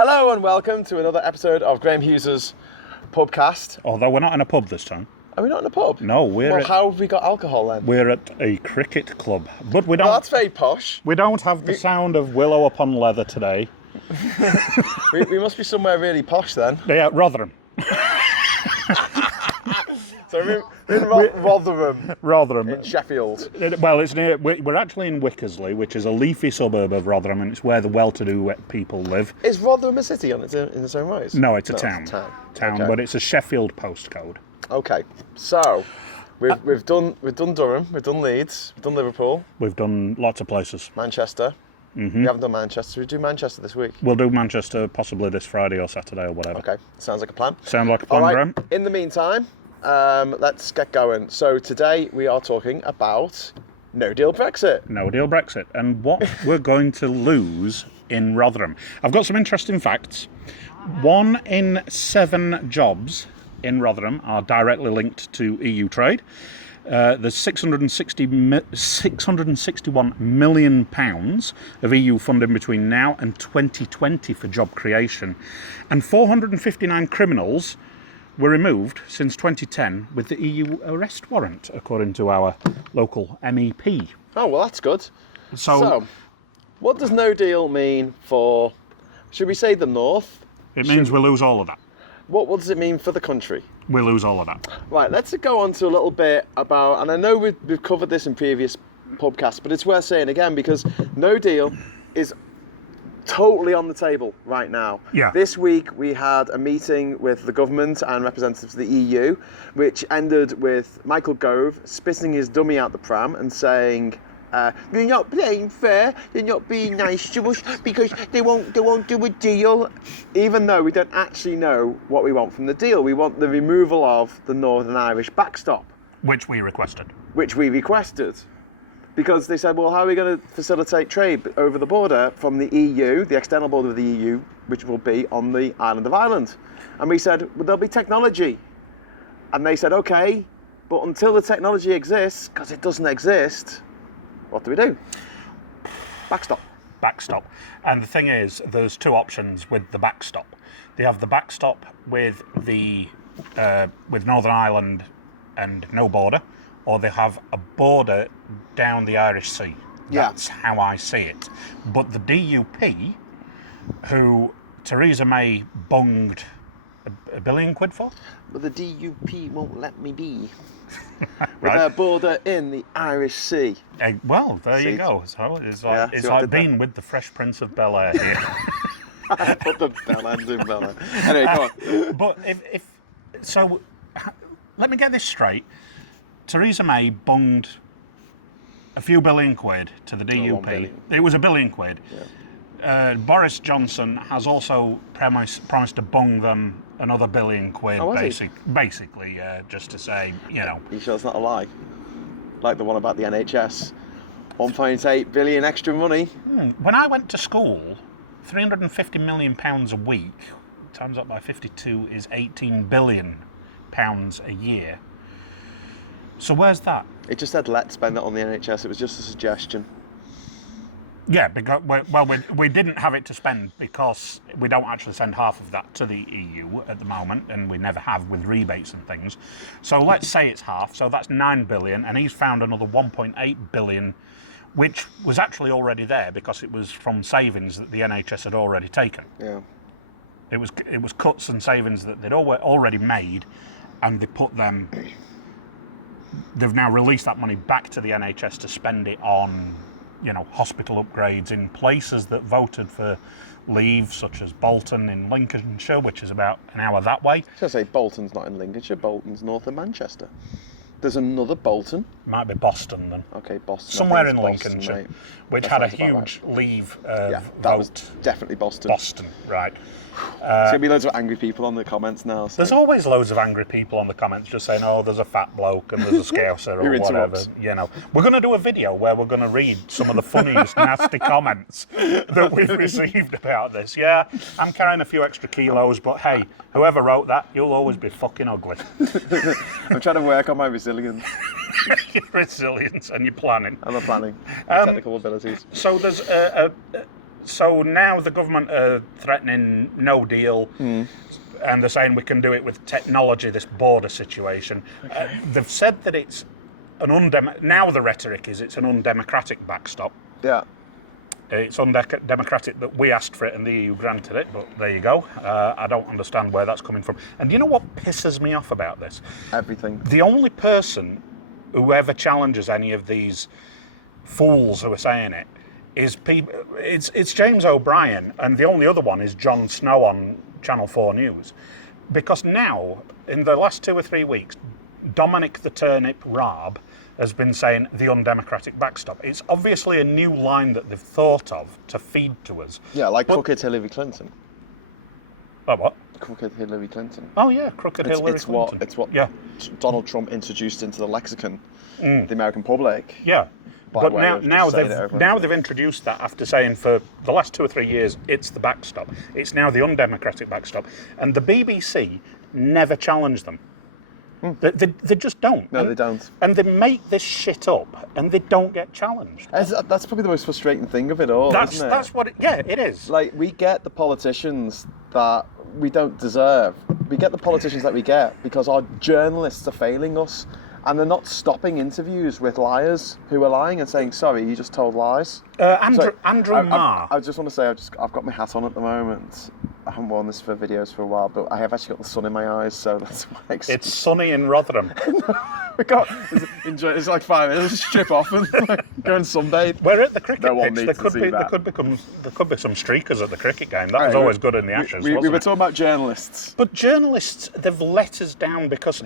Hello and welcome to another episode of Graham Hughes' PUBCAST. Although we're not in a pub this time. Are we not in a pub? No, how have we got alcohol then? We're at a cricket club, but we don't. Well, that's very posh. We don't have the sound of willow upon leather today. we must be somewhere really posh then. Yeah, Rotherham. So we're in Rotherham. Rotherham. In Sheffield. Well, it's near. We're actually in Wickersley, which is a leafy suburb of Rotherham, and it's where the well-to-do people live. Is Rotherham a city in its own right? No, it's a town. It's a town, okay. But it's a Sheffield postcode. Okay, so we've done Durham, we've done Leeds, we've done Liverpool, We've done lots of places. Manchester. We haven't done Manchester. We do Manchester this week. We'll do Manchester possibly this Friday or Saturday or whatever. Okay, sounds like a plan. Sound like a plan, All right. Graham? In the meantime, let's get going. So today we are talking about no deal Brexit. No deal Brexit, and what we're going to lose in Rotherham. I've got some interesting facts. 1 in 7 jobs in Rotherham are directly linked to EU trade. There's £661 million of EU funding between now and 2020 for job creation, and 459 criminals were removed since 2010 with the EU arrest warrant, according to our local MEP. Oh, well, that's good. So what does no deal mean for, should we say the North? it means we lose all of that. What does it mean for the country? We lose all of that. Right, let's go on to a little bit about, and I know we've covered this in previous podcasts, but it's worth saying again because no deal is totally on the table right now. Yeah. This week we had a meeting with the government and representatives of the EU, which ended with Michael Gove spitting his dummy out the pram and saying, you're not playing fair, you're not being nice to us because they won't do a deal. Even though we don't actually know what we want from the deal. We want the removal of the Northern Irish backstop. Which we requested. Which we requested. Because they said, well, how are we going to facilitate trade over the border from the EU, the external border of the EU, which will be on the island of Ireland? And we said, well, there'll be technology. And they said, okay, but until the technology exists, because it doesn't exist, what do we do? Backstop. Backstop. And the thing is, there's 2 options with the backstop. They have the backstop with the with Northern Ireland and no border, or they have a border down the Irish Sea. That's how I see it. But the DUP, who Theresa May bunged £1 billion for? But the DUP won't let me be. With Right. their border in the Irish Sea. Well, there you go. So it's like being with the Fresh Prince of Bel-Air here. Put the bell end in Bella. Anyway, go on. But so, let me get this straight. Theresa May bunged a few £1 billion to the DUP. billion. It was £1 billion. Yeah. Boris Johnson has also promised to bung them another £1 billion, basically, just to say, you know. Are you sure it's not a lie? Like the one about the NHS. 1.8 billion extra money. When I went to school, £350 million a week, times up by 52, is £18 billion a year. So where's that? It just said let's spend it on the NHS. It was just a suggestion. Yeah, because we didn't have it to spend because we don't actually send half of that to the EU at the moment, and we never have with rebates and things. So let's say it's half, so that's £9 billion, and he's found another £1.8 billion, which was actually already there because it was from savings that the NHS had already taken. Yeah. It was cuts and savings that they'd already made, and they put them. They've now released that money back to the NHS to spend it on, you know, hospital upgrades in places that voted for leave, such as Bolton in Lincolnshire, which is about an hour that way. I was going to say Bolton's not in Lincolnshire. Bolton's north of Manchester. There's another Bolton. Might be Boston then. Okay, Boston. Somewhere in Boston, Lincolnshire, right. which That had a sounds about huge right. leave Yeah, vote. that was definitely Boston. Boston, right. There's going to be loads of angry people on the comments now. So. There's always loads of angry people on the comments just saying, oh, there's a fat bloke and there's a scouser or Who whatever. interrupts. You know, we're going to do a video where we're going to read some of the funniest, nasty comments that we've received about this. Yeah, I'm carrying a few extra kilos, but hey, whoever wrote that, you'll always be fucking ugly. I'm trying to work on my resilience. Your resilience and your planning. And my planning. And technical abilities. So there's So now the government are threatening no deal, and they're saying we can do it with technology, this border situation. They've said that it's now the rhetoric is it's an undemocratic backstop. Yeah. It's undemocratic that we asked for it and the EU granted it, but there you go. I don't understand where that's coming from. And you know what pisses me off about this? Everything. The only person who ever challenges any of these fools who are saying it is people. It's James O'Brien, and the only other one is Jon Snow on Channel 4 News. Because now, in the last 2 or 3 weeks, Dominic the Turnip Raab has been saying the undemocratic backstop. It's obviously a new line that they've thought of to feed to us. Yeah, like crooked Hillary Clinton. Like what? Crooked Hillary Clinton. Oh yeah, crooked Hillary Clinton. It's what yeah. Donald Trump introduced into the lexicon, the American public. Yeah. But now they've they've introduced that after saying for the last 2 or 3 years it's the backstop. It's now the undemocratic backstop, and the BBC never challenged them. They just don't. No, they don't. And they make this shit up, and they don't get challenged. That's probably the most frustrating thing of it all, isn't it? That's what. It is. Like, we get the politicians that we don't deserve. We get the politicians that we get because our journalists are failing us, and they're not stopping interviews with liars who are lying and saying, "Sorry, you just told lies." Andrew Marr. I just want to say, I've got my hat on at the moment. I haven't worn this for videos for a while, but I have actually got the sun in my eyes, so that's why. It's sunny in Rotherham. We can't enjoy. It's like 5 minutes. Just strip off and go and sunbathe. We're at the cricket No one pitch. needs to see that. There could be some streakers at the cricket game. That was always good in the Ashes. We wasn't were it? talking about journalists. But journalists, they've let us down because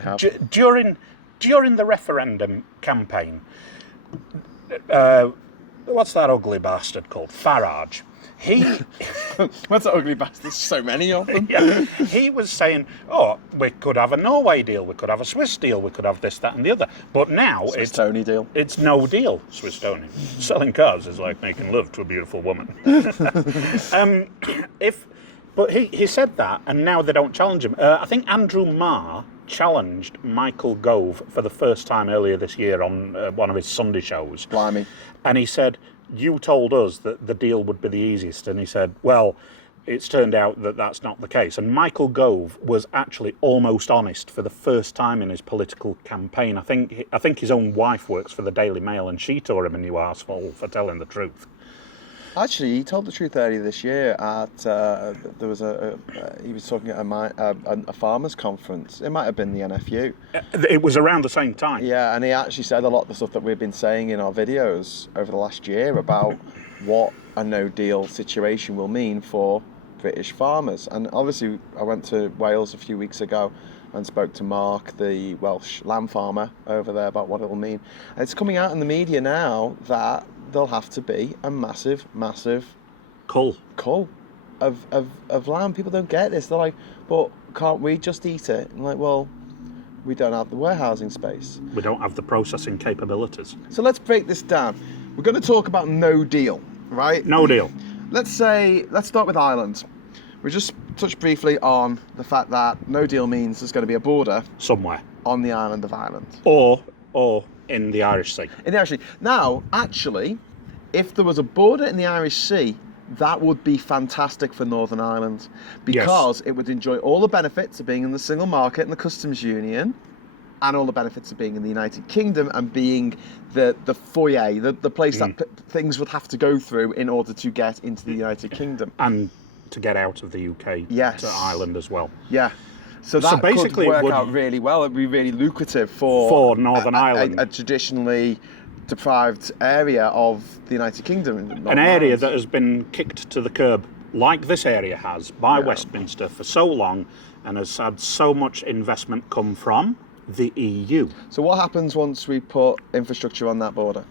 during the referendum campaign, what's that ugly bastard called? Farage. What's that ugly bastard? There's so many of them. Yeah, he was saying, "Oh, we could have a Norway deal, we could have a Swiss deal, we could have this, that, and the other." But now Swiss Tony deal. It's no deal. Swiss Tony. Selling cars is like making love to a beautiful woman. But he said that, and now they don't challenge him. I think Andrew Marr challenged Michael Gove for the first time earlier this year on one of his Sunday shows. Blimey. And he said, "You told us that the deal would be the easiest." And he said, "Well, it's turned out that that's not the case." And Michael Gove was actually almost honest for the first time in his political campaign. I think his own wife works for the Daily Mail, and she tore him a new arsehole for telling the truth. Actually, he told the truth earlier this year at there was he was talking at a farmers' conference. It might have been the NFU. It was around the same time. Yeah, and he actually said a lot of the stuff that we've been saying in our videos over the last year about what a no-deal situation will mean for British farmers. And obviously, I went to Wales a few weeks ago and spoke to Mark, the Welsh lamb farmer over there, about what it will mean. And it's coming out in the media now that there'll have to be a massive cull of lamb. People don't get this. They're like, "But can't we just eat it?" I'm like, well, we don't have the warehousing space. We don't have the processing capabilities. So let's break this down. We're going to talk about no deal, right? No deal. Let's start with Ireland. We just touched briefly on the fact that no deal means there's going to be a border somewhere on the island of Ireland. Or in the Irish Sea. In the Irish Sea. Now, actually, if there was a border in the Irish Sea, that would be fantastic for Northern Ireland, because it would enjoy all the benefits of being in the single market and the customs union, and all the benefits of being in the United Kingdom and being the foyer, the place that things would have to go through in order to get into the United Kingdom. And to get out of the UK to Ireland as well. Yeah. So that basically could work out really well. It'd be really lucrative for Northern Ireland. A traditionally deprived area of the United Kingdom. An area that has been kicked to the curb, like this area has, by Westminster for so long, and has had so much investment come from the EU. So what happens once we put infrastructure on that border?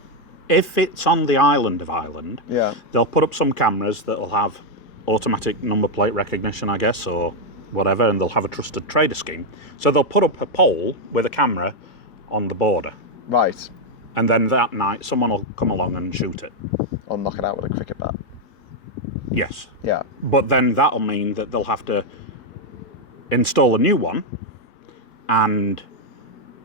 If it's on the island of Ireland, they'll put up some cameras that'll have automatic number plate recognition, I guess, or whatever, and they'll have a trusted trader scheme. So they'll put up a pole with a camera on the border. Right. And then that night, someone will come along and shoot it. Or knock it out with a cricket bat. Yes. Yeah. But then that'll mean that they'll have to install a new one, and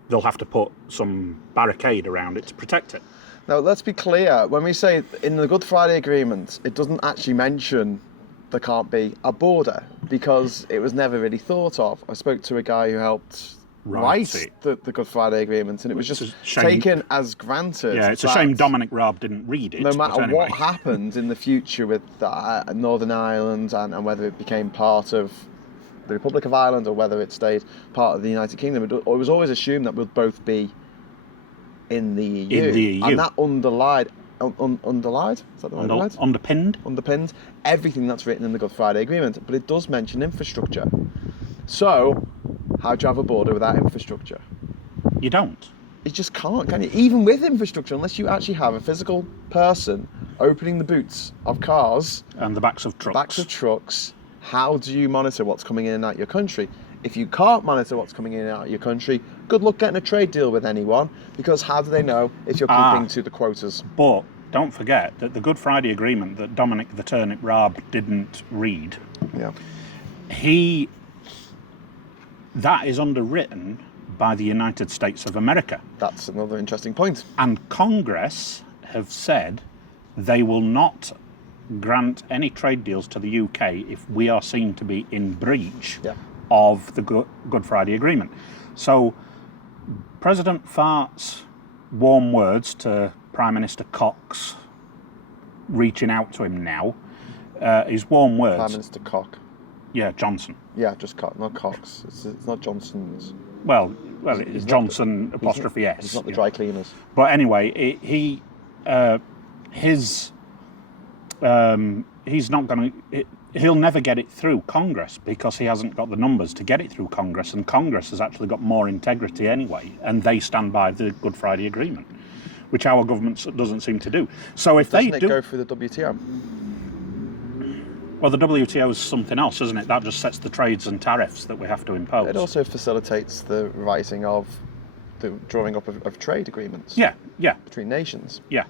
they'll have to put some barricade around it to protect it. Now, let's be clear. When we say in the Good Friday Agreement, it doesn't actually mention there can't be a border because it was never really thought of. I spoke to a guy who helped write the Good Friday Agreement, and it was just taken as granted. Yeah, it's a shame Dominic Raab didn't read it. No matter what happened in the future with Northern Ireland and whether it became part of the Republic of Ireland or whether it stayed part of the United Kingdom, it was always assumed that we'd both be in the EU. In the EU. And that underlied, is that the right word? Underpinned everything that's written in the Good Friday Agreement. But it does mention infrastructure. So, how do you have a border without infrastructure? You don't. You just can't, can you? Even with infrastructure, unless you actually have a physical person opening the boots of cars. And the backs of trucks. How do you monitor what's coming in and out your country? If you can't monitor what's coming in and out your country, good luck getting a trade deal with anyone, because how do they know if you're keeping to the quotas? But don't forget that the Good Friday Agreement that Dominic the Turnip Raab didn't read, that is underwritten by the United States of America. That's another interesting point. And Congress have said they will not grant any trade deals to the UK if we are seen to be in breach of the Good Friday Agreement. So President Fart's warm words to Prime Minister Cox, reaching out to him now, his warm words. Prime Minister Cox. Yeah, Johnson. Yeah, just Cox, not Cox. It's not Johnson's. Well, it's Johnson apostrophe S. It's not the dry cleaners. But anyway, he's not going to. He'll never get it through Congress because he hasn't got the numbers to get it through Congress, and Congress has actually got more integrity anyway, and they stand by the Good Friday Agreement, which our government doesn't seem to do. So if Doesn't it go through the WTO? Well, the WTO is something else, isn't it? That just sets the trades and tariffs that we have to impose. It also facilitates the writing of the drawing up of trade agreements. Yeah. Between nations. Yeah.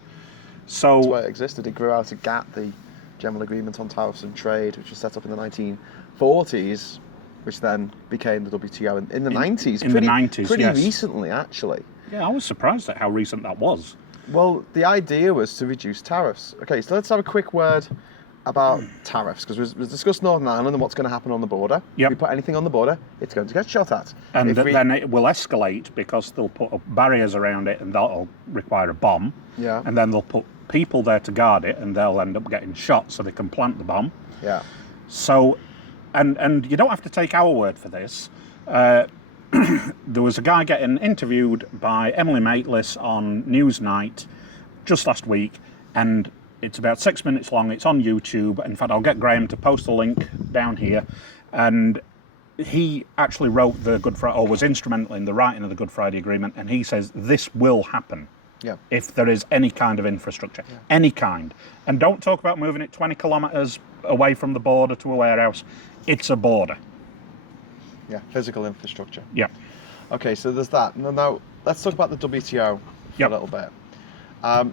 So that's why it existed. It grew out of GATT, the General Agreement on Tariffs and Trade, which was set up in the 1940s, which then became the WTO in the 90s. In the 90s, pretty yes. recently, actually. Yeah, I was surprised at how recent that was. Well, the idea was to reduce tariffs. Okay, so let's have a quick word about tariffs, because we've discussed Northern Ireland and what's going to happen on the border. Yep. If we put anything on the border, it's going to get shot at. And then it will escalate because they'll put up barriers around it and that'll require a bomb. Yeah. And then they'll put people there to guard it and they'll end up getting shot so they can plant the bomb. Yeah. So, and you don't have to take our word for this. There was a guy getting interviewed by Emily Maitlis on Newsnight just last week, and it's about 6 minutes long. It's on YouTube. In fact, I'll get Graham to post a link down here. And he actually wrote the Good Friday, or was instrumental in the writing of the Good Friday Agreement, and he says this will happen. Yeah. If there is any kind of infrastructure, any kind. And don't talk about moving it 20 kilometres away from the border to a warehouse. It's a border. Yeah, physical infrastructure. Yeah. Okay, so there's that. Now let's talk about the WTO for a little bit.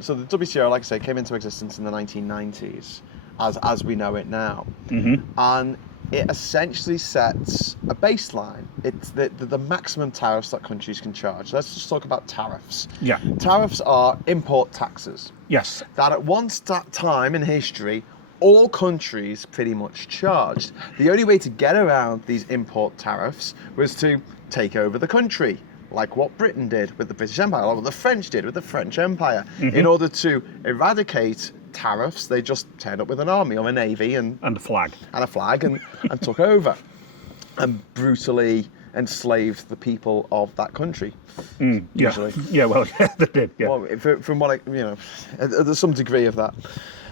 So the WTO, like I say, came into existence in the 1990s, as we know it now. Mm-hmm. And it essentially sets a baseline. It's the maximum tariffs that countries can charge. Let's just talk about tariffs. Yeah. Tariffs are import taxes. Yes. That at one time in history, all countries pretty much charged. The only way to get around these import tariffs was to take over the country, like what Britain did with the British Empire, or what the French did with the French Empire. Mm-hmm. In order to eradicate tariffs, they just turned up with an army or a navy and a flag. And took over and brutally enslaved the people of that country. Usually. Yeah, well, yeah, they did. Yeah. Well, from what there's some degree of that.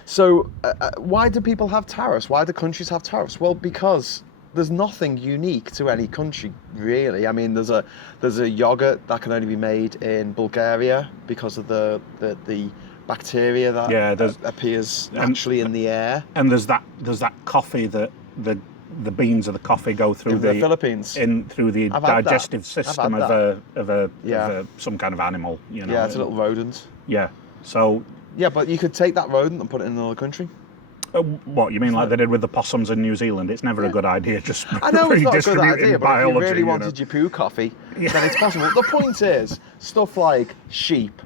So why do people have tariffs? Why do countries have tariffs? Well, because there's nothing unique to any country, really. I mean, there's a yogurt that can only be made in Bulgaria because of the bacteria that appears naturally in the air. And there's that coffee that the beans of the coffee go through the Philippines, through the digestive system of some kind of animal. You know. Yeah, it's a little rodent. Yeah. So. Yeah, but you could take that rodent and put it in another country. What you mean, like they did with the possums in New Zealand? It's never a good idea. Just I know it's not a good redistributing idea, but biology. if you really wanted your poo coffee, then it's possible. The point is, stuff like sheep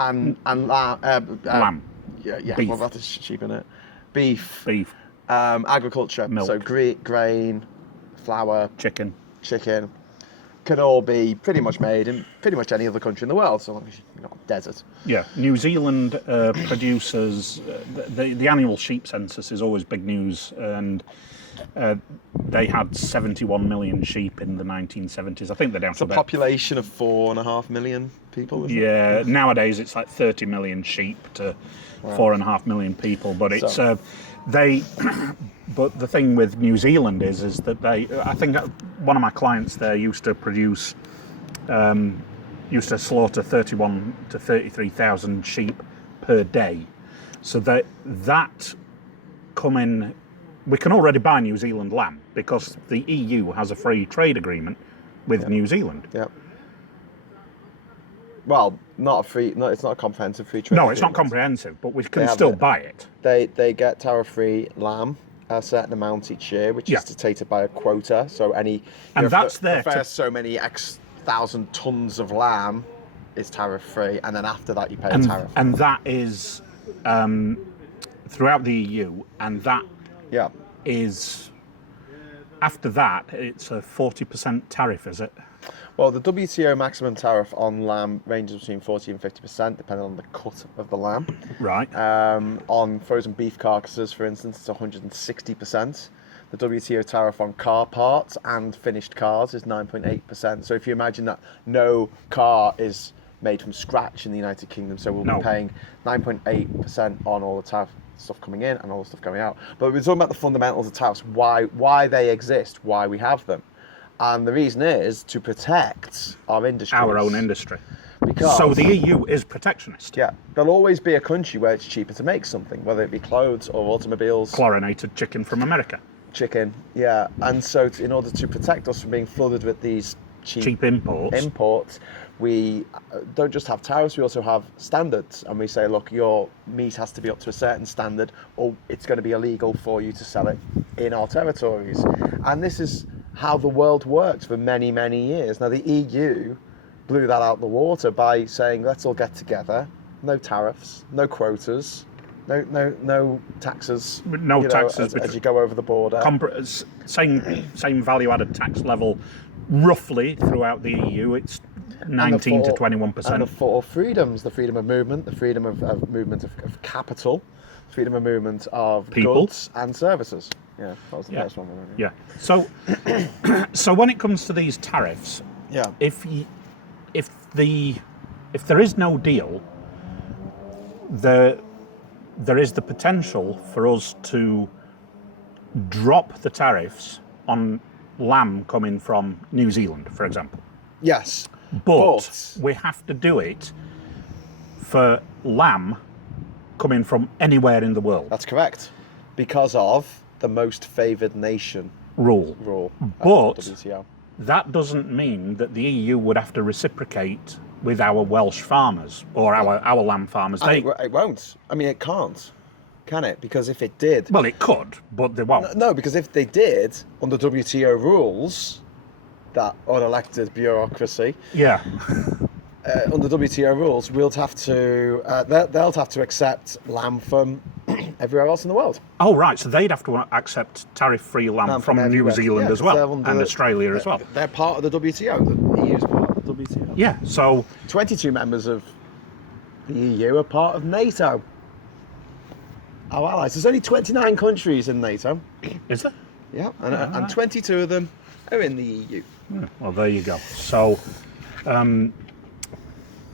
and Lamb. Yeah. Beef. Well, that is sheep in it. Beef. Beef. Agriculture. Milk. So grain, flour, Chicken. can all be pretty much made in pretty much any other country in the world, so long as you're not a desert. Yeah, New Zealand produces the annual sheep census is always big news, and they had 71 million sheep in the 1970s. I think they're down It's to a about population of 4.5 million people. Isn't it? yeah. Nowadays it's like 30 million sheep to 4.5 million people, but it's they. But the thing with New Zealand is that they. I think one of my clients there used to produce. Used to slaughter 31 to 33,000 sheep per day. So that coming, we can already buy New Zealand lamb because the EU has a free trade agreement with New Zealand. Yeah. Well, not a free. No, it's not a comprehensive free trade. No, it's not agreement. comprehensive, but we can have still it. buy it. They get tariff-free lamb, a certain amount each year, which is dictated by a quota. So any And that's for there the to- first so many X thousand tons of lamb is tariff-free, and then after that you pay a tariff. And that is throughout the EU, and that Yeah. is after that it's a 40% tariff, is it? Well, the WTO maximum tariff on lamb ranges between 40 and 50%, depending on the cut of the lamb. Right. On frozen beef carcasses, for instance, it's 160%. The WTO tariff on car parts and finished cars is 9.8%. So if you imagine that no car is made from scratch in the United Kingdom, so we'll be paying 9.8% on all the tariff stuff coming in and all the stuff going out. But we're talking about the fundamentals of tariffs, why they exist, why we have them. And the reason is to protect our industry. Our own industry. Because, So the EU is protectionist. yeah, there'll always be a country where it's cheaper to make something, whether it be clothes or automobiles. Chlorinated chicken from America. Chicken, yeah. And so in order to protect us from being flooded with these Cheap imports. We don't just have tariffs, we also have standards. And we say, look, your meat has to be up to a certain standard or it's going to be illegal for you to sell it in our territories. And this is how the world worked for many, many years. Now, the EU blew that out the water by saying, let's all get together. No tariffs, no quotas, no taxes. No taxes as you go over the border. Same value-added tax level, roughly throughout the EU. It's 19 to 21%. And the four freedoms: the freedom of movement, the freedom of movement of capital, freedom of movement of People. goods and services. Yeah, that was the first one. Wasn't it? Yeah. So, so when it comes to these tariffs, Yeah. if there is no deal, there is the potential for us to drop the tariffs on lamb coming from New Zealand, for example. Yes. But we have to do it for lamb coming from anywhere in the world. That's correct, because of the most favoured nation Rule. rule. But WTO. that doesn't mean that the EU would have to reciprocate with our Welsh farmers or our lamb farmers. And it won't. I mean, it can't, can it? Because if it did, Well, it could, but they won't. no, because if they did under WTO rules, that unelected bureaucracy. Yeah. Under WTO rules, they'll have to accept lamb from everywhere else in the world. Oh, right. So they'd have to accept tariff-free lamb from New everywhere. Zealand Yeah, as 'cause well, they're under- and Australia as well. They're part of the WTO. The EU is part of the WTO. Yeah. So 22 members of the EU are part of NATO. Our allies. There's only 29 countries in NATO. is there? Yeah, and 22 of them are in the EU. Yeah, well, there you go. So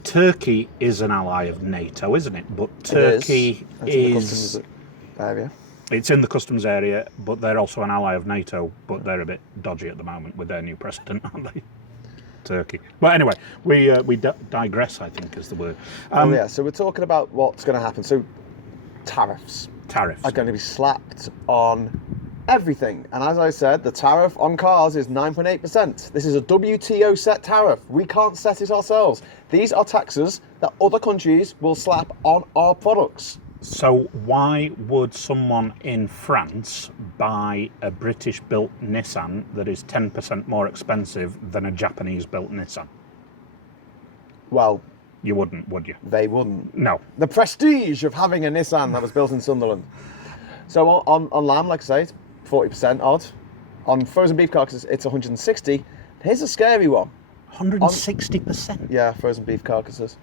Turkey is an ally of NATO, isn't it? But Turkey That's in the is. customs area. It's in the customs area, but they're also an ally of NATO, but they're a bit dodgy at the moment with their new president, aren't they? Turkey. But anyway, we digress, I think, is the word. So we're talking about what's going to happen. So tariffs Tariffs. are going to be slapped on everything. And as I said, the tariff on cars is 9.8%. This is a WTO set tariff. We can't set it ourselves. These are taxes that other countries will slap on our products. So why would someone in France buy a British-built Nissan that is 10% more expensive than a Japanese-built Nissan? Well, You wouldn't, would you? They wouldn't. No. The prestige of having a Nissan that was built in Sunderland. So on lamb, like I say, it's 40% odd. On frozen beef carcasses, it's 160. Here's a scary one. 160%? Yeah, frozen beef carcasses.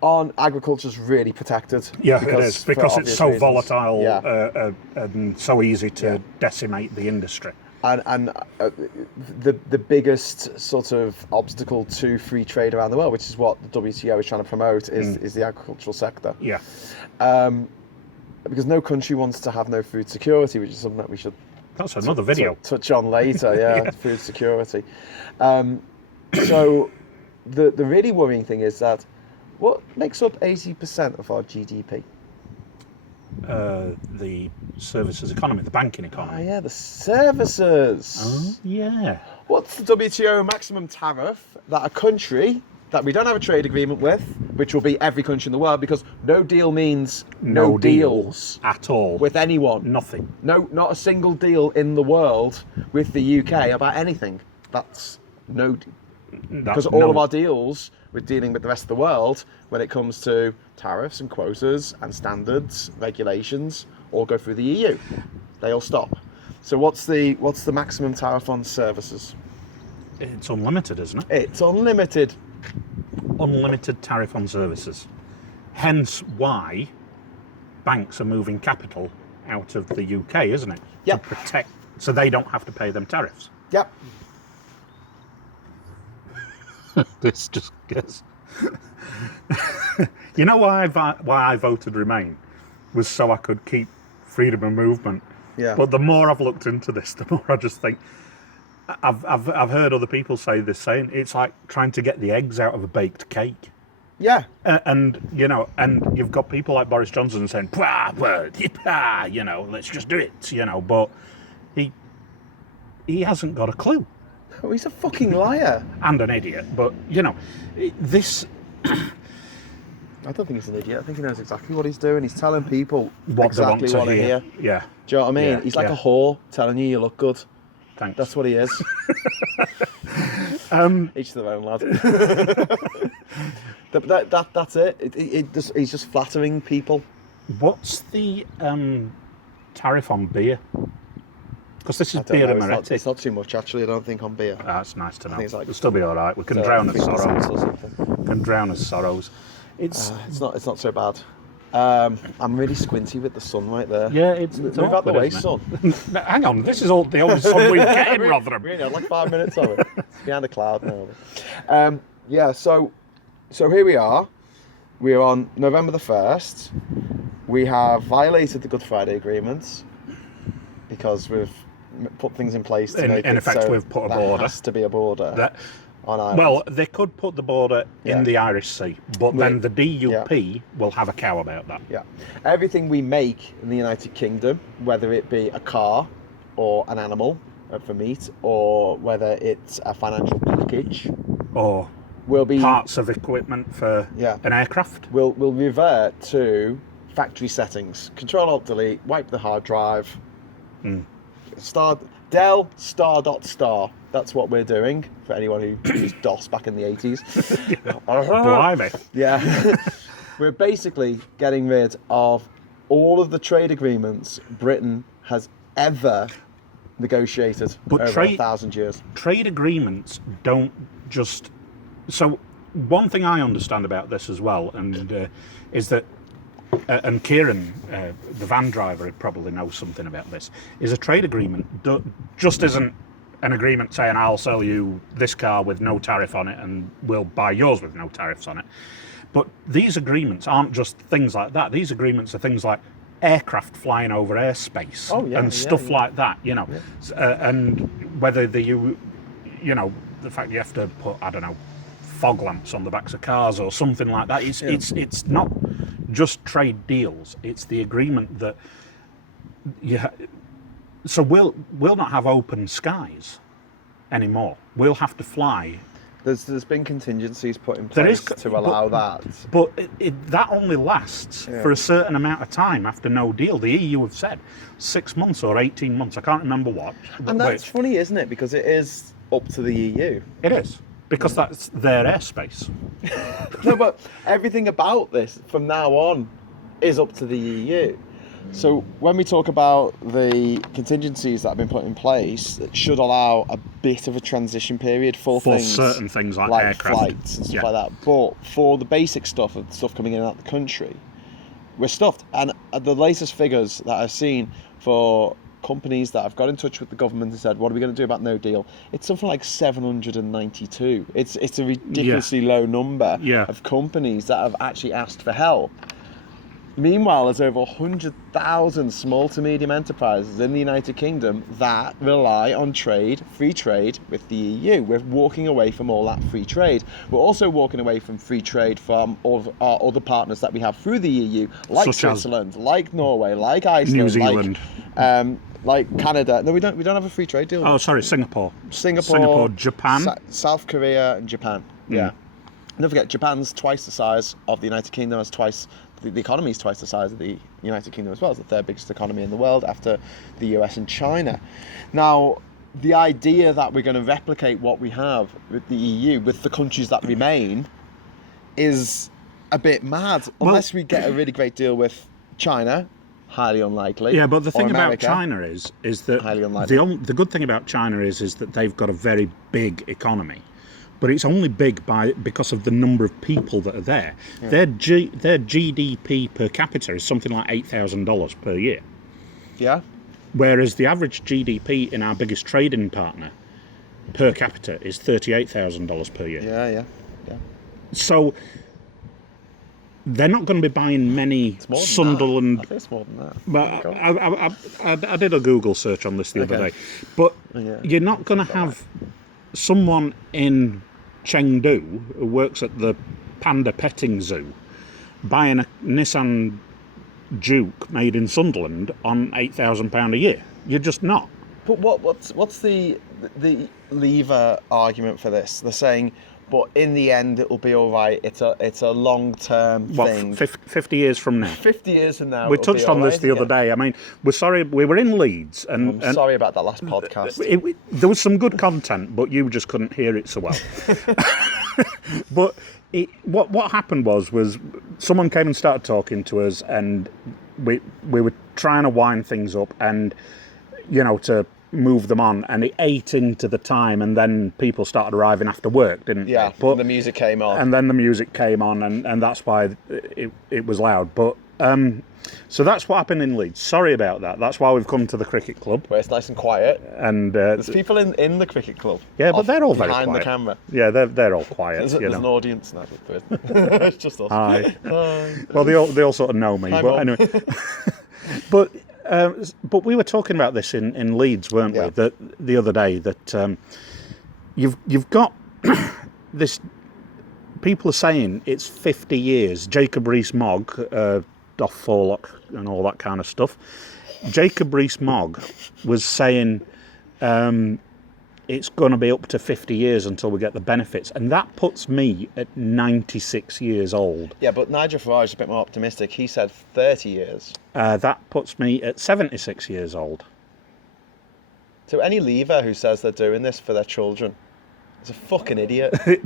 On agriculture's really protected. Yeah, it is, because it's so reasons. volatile Yeah. and so easy to decimate the industry. And the biggest sort of obstacle to free trade around the world, which is what the WTO is trying to promote, is the agricultural sector. Yeah. Because no country wants to have no food security, which is something that we should That's another video. touch on later. Yeah, food security. So the really worrying thing is that what makes up 80% of our GDP? The services economy, the banking Oh economy. yeah, the services. Oh, yeah. What's the WTO maximum tariff that a country that we don't have a trade agreement with, which will be every country in the world, because no deal means no deals at all. with anyone. Nothing. No, not a single deal in the world with the UK about anything. That's no, because all of our deals with dealing with the rest of the world, when it comes to tariffs and quotas and standards, regulations, all go through the EU. They all stop. So what's the maximum tariff on services? It's unlimited, isn't it? It's unlimited. Unlimited tariff on services. Hence why banks are moving capital out of the UK, isn't it? Yep. To protect, so they don't have to pay them tariffs. Yep. This just gets... You know why I voted Remain? Was so I could keep freedom of movement. Yeah. But the more I've looked into this, the more I just think... I've heard other people say this, saying it's like trying to get the eggs out of a baked cake. Yeah. And you know, and you've got people like Boris Johnson saying, you know, let's just do it, you know, but he hasn't got a clue. Oh, he's a fucking liar. And an idiot, but you know, this. I don't think he's an idiot. I think he knows exactly what he's doing. He's telling people What exactly they want what to to hear. Yeah. Do you know what I mean? Yeah, He's like yeah. a whore telling you look good. Thanks. That's what he is. Each to their own, lad. That's it. He's just flattering people. What's the tariff on beer? Because this is I don't beer know, emeritic. it's not too much, actually, I don't think, on beer. That's nice to know. think it's like- It'll still be all right. We can drown his 50 sorrows. cents or something. Can drown his sorrows. It's It's not so bad. I'm really squinty with the sun right there. yeah. It's Move out the awkward, way, isn't sun. it? Now, hang on. This is all the only sun we're getting, Rotherham. We only had like 5 minutes of it. It's behind a cloud now. Yeah, so here we are. We're on November the 1st. We have violated the Good Friday Agreement because we've put things in place to make In it effect, so we've put a there border. has to be a border That, on Ireland. well, they could put the border Yeah. in the Irish Sea, but then the DUP Yeah. will have a cow about that. Yeah. Everything we make in the United Kingdom, whether it be a car or an animal for meat, or whether it's a financial package, Or will be parts of equipment for Yeah. an aircraft. will revert to factory settings. Control Alt Delete, wipe the hard drive. Dell star. That's what we're doing for anyone who used DOS back in the 80s. Blimey. Yeah. We're basically getting rid of all of the trade agreements Britain has ever negotiated But over 1,000 years. Trade agreements don't just... So one thing I understand about this as well, and is that, and Kieran, the van driver, probably knows something about this, is a trade agreement just isn't an agreement saying I'll sell you this car with no tariff on it and we'll buy yours with no tariffs on it. But these agreements aren't just things like that. These agreements are things like aircraft flying over airspace and stuff like that, you know. And whether you know, the fact you have to put, I don't know, fog lamps on the backs of cars or something like that. It's not just trade deals. It's the agreement that so we'll not have open skies anymore. We'll have to fly. There's been contingencies put in place to allow that. But that only lasts for a certain amount of time after no deal. The EU have said 6 months or 18 months. I can't remember what. And that's funny, isn't it? Because it is up to the EU. It is. Because that's their airspace. No, but everything about this from now on is up to the EU. So when we talk about the contingencies that have been put in place, it should allow a bit of a transition period for certain things like aircraft. flights and stuff like that. But for the basic stuff of stuff coming in and out of the country, we're stuffed. And the latest figures that I've seen for companies that have got in touch with the government and said, what are we going to do about no deal? It's something like 792. It's a ridiculously low number of companies that have actually asked for help. Meanwhile, there's over 100,000 small to medium enterprises in the United Kingdom that rely on free trade with the EU. We're walking away from all that free trade. We're also walking away from free trade from all of our other partners that we have through the EU, like Such Switzerland, like Norway, like Iceland, New Zealand, like Canada. No, we don't have a free trade deal. Oh, sorry, Singapore, Japan, South Korea, and Japan. Yeah. Don't forget, Japan's twice the size of the United Kingdom. The economy is twice the size of the United Kingdom as well. It's the third biggest economy in the world after the US and China. Now, the idea that we're going to replicate what we have with the EU, with the countries that remain, is a bit mad. Unless we get a really great deal with China, highly unlikely. Yeah, but the thing about China is that highly unlikely. The good thing about China is that they've got a very big economy. But it's only big because of the number of people that are there. Yeah. Their GDP per capita is something like $8,000 per year. Yeah. Whereas the average GDP in our biggest trading partner per capita is $38,000 per year. Yeah. So they're not going to be buying many Sunderland. I think it's more than that. But I did a Google search on this the other day. But you're not going to have someone in Chengdu who works at the panda petting zoo buying a Nissan Juke made in Sunderland on £8,000 a year. You're just not. But what's the lever argument for this? They're saying, but in the end it will be all right. It's a long-term thing. 50 years from now. 50 years from now. We touched on this the other day. I mean, we're sorry, we were in Leeds. I'm sorry about that last podcast. There was some good content, but you just couldn't hear it so well. But what happened was someone came and started talking to us, and we were trying to wind things up and, to move them on, and it ate into the time, and then people started arriving after work, didn't they? But the music came on. And then the music came on, and that's why it was loud. But so that's what happened in Leeds. Sorry about that. That's why we've come to the cricket club. Where it's nice and quiet. And there's people in the cricket club. Yeah, but they're all very quiet. Behind the camera. Yeah, they're all quiet. There's an audience now. It's just us. Hi. Well, they all sort of know me. But anyway. But we were talking about this in Leeds, weren't we? That the other day that you've got this. People are saying it's 50 years. Jacob Rees-Mogg, Doff Forlock, and all that kind of stuff. Jacob Rees-Mogg was saying it's going to be up to 50 years until we get the benefits, and that puts me at 96 years old. Yeah, but Nigel Farage is a bit more optimistic. He said 30 years. That puts me at 76 years old. So any leaver who says they're doing this for their children is a fucking idiot. I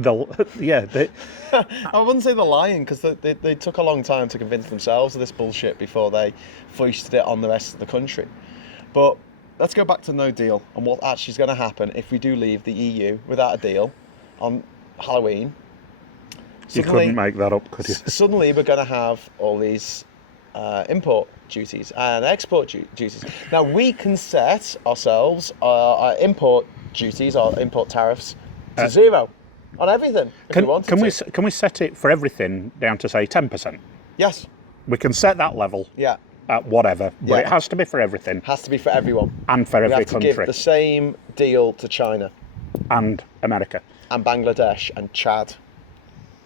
wouldn't say they're lying, because they took a long time to convince themselves of this bullshit before they foisted it on the rest of the country. But let's go back to no deal and what actually is going to happen if we do leave the EU without a deal on Halloween. You couldn't make that up, could you? Suddenly we're going to have all these import duties and export duties. Now we can set ourselves our import duties, our import tariffs, to zero on everything if we wanted to. Can we set it for everything down to, say, 10%? Yes. We can set that level. Yeah. At whatever, but it has to be for everything. Has to be for everyone. And for every country. We have to give the same deal to China. And America. And Bangladesh and Chad.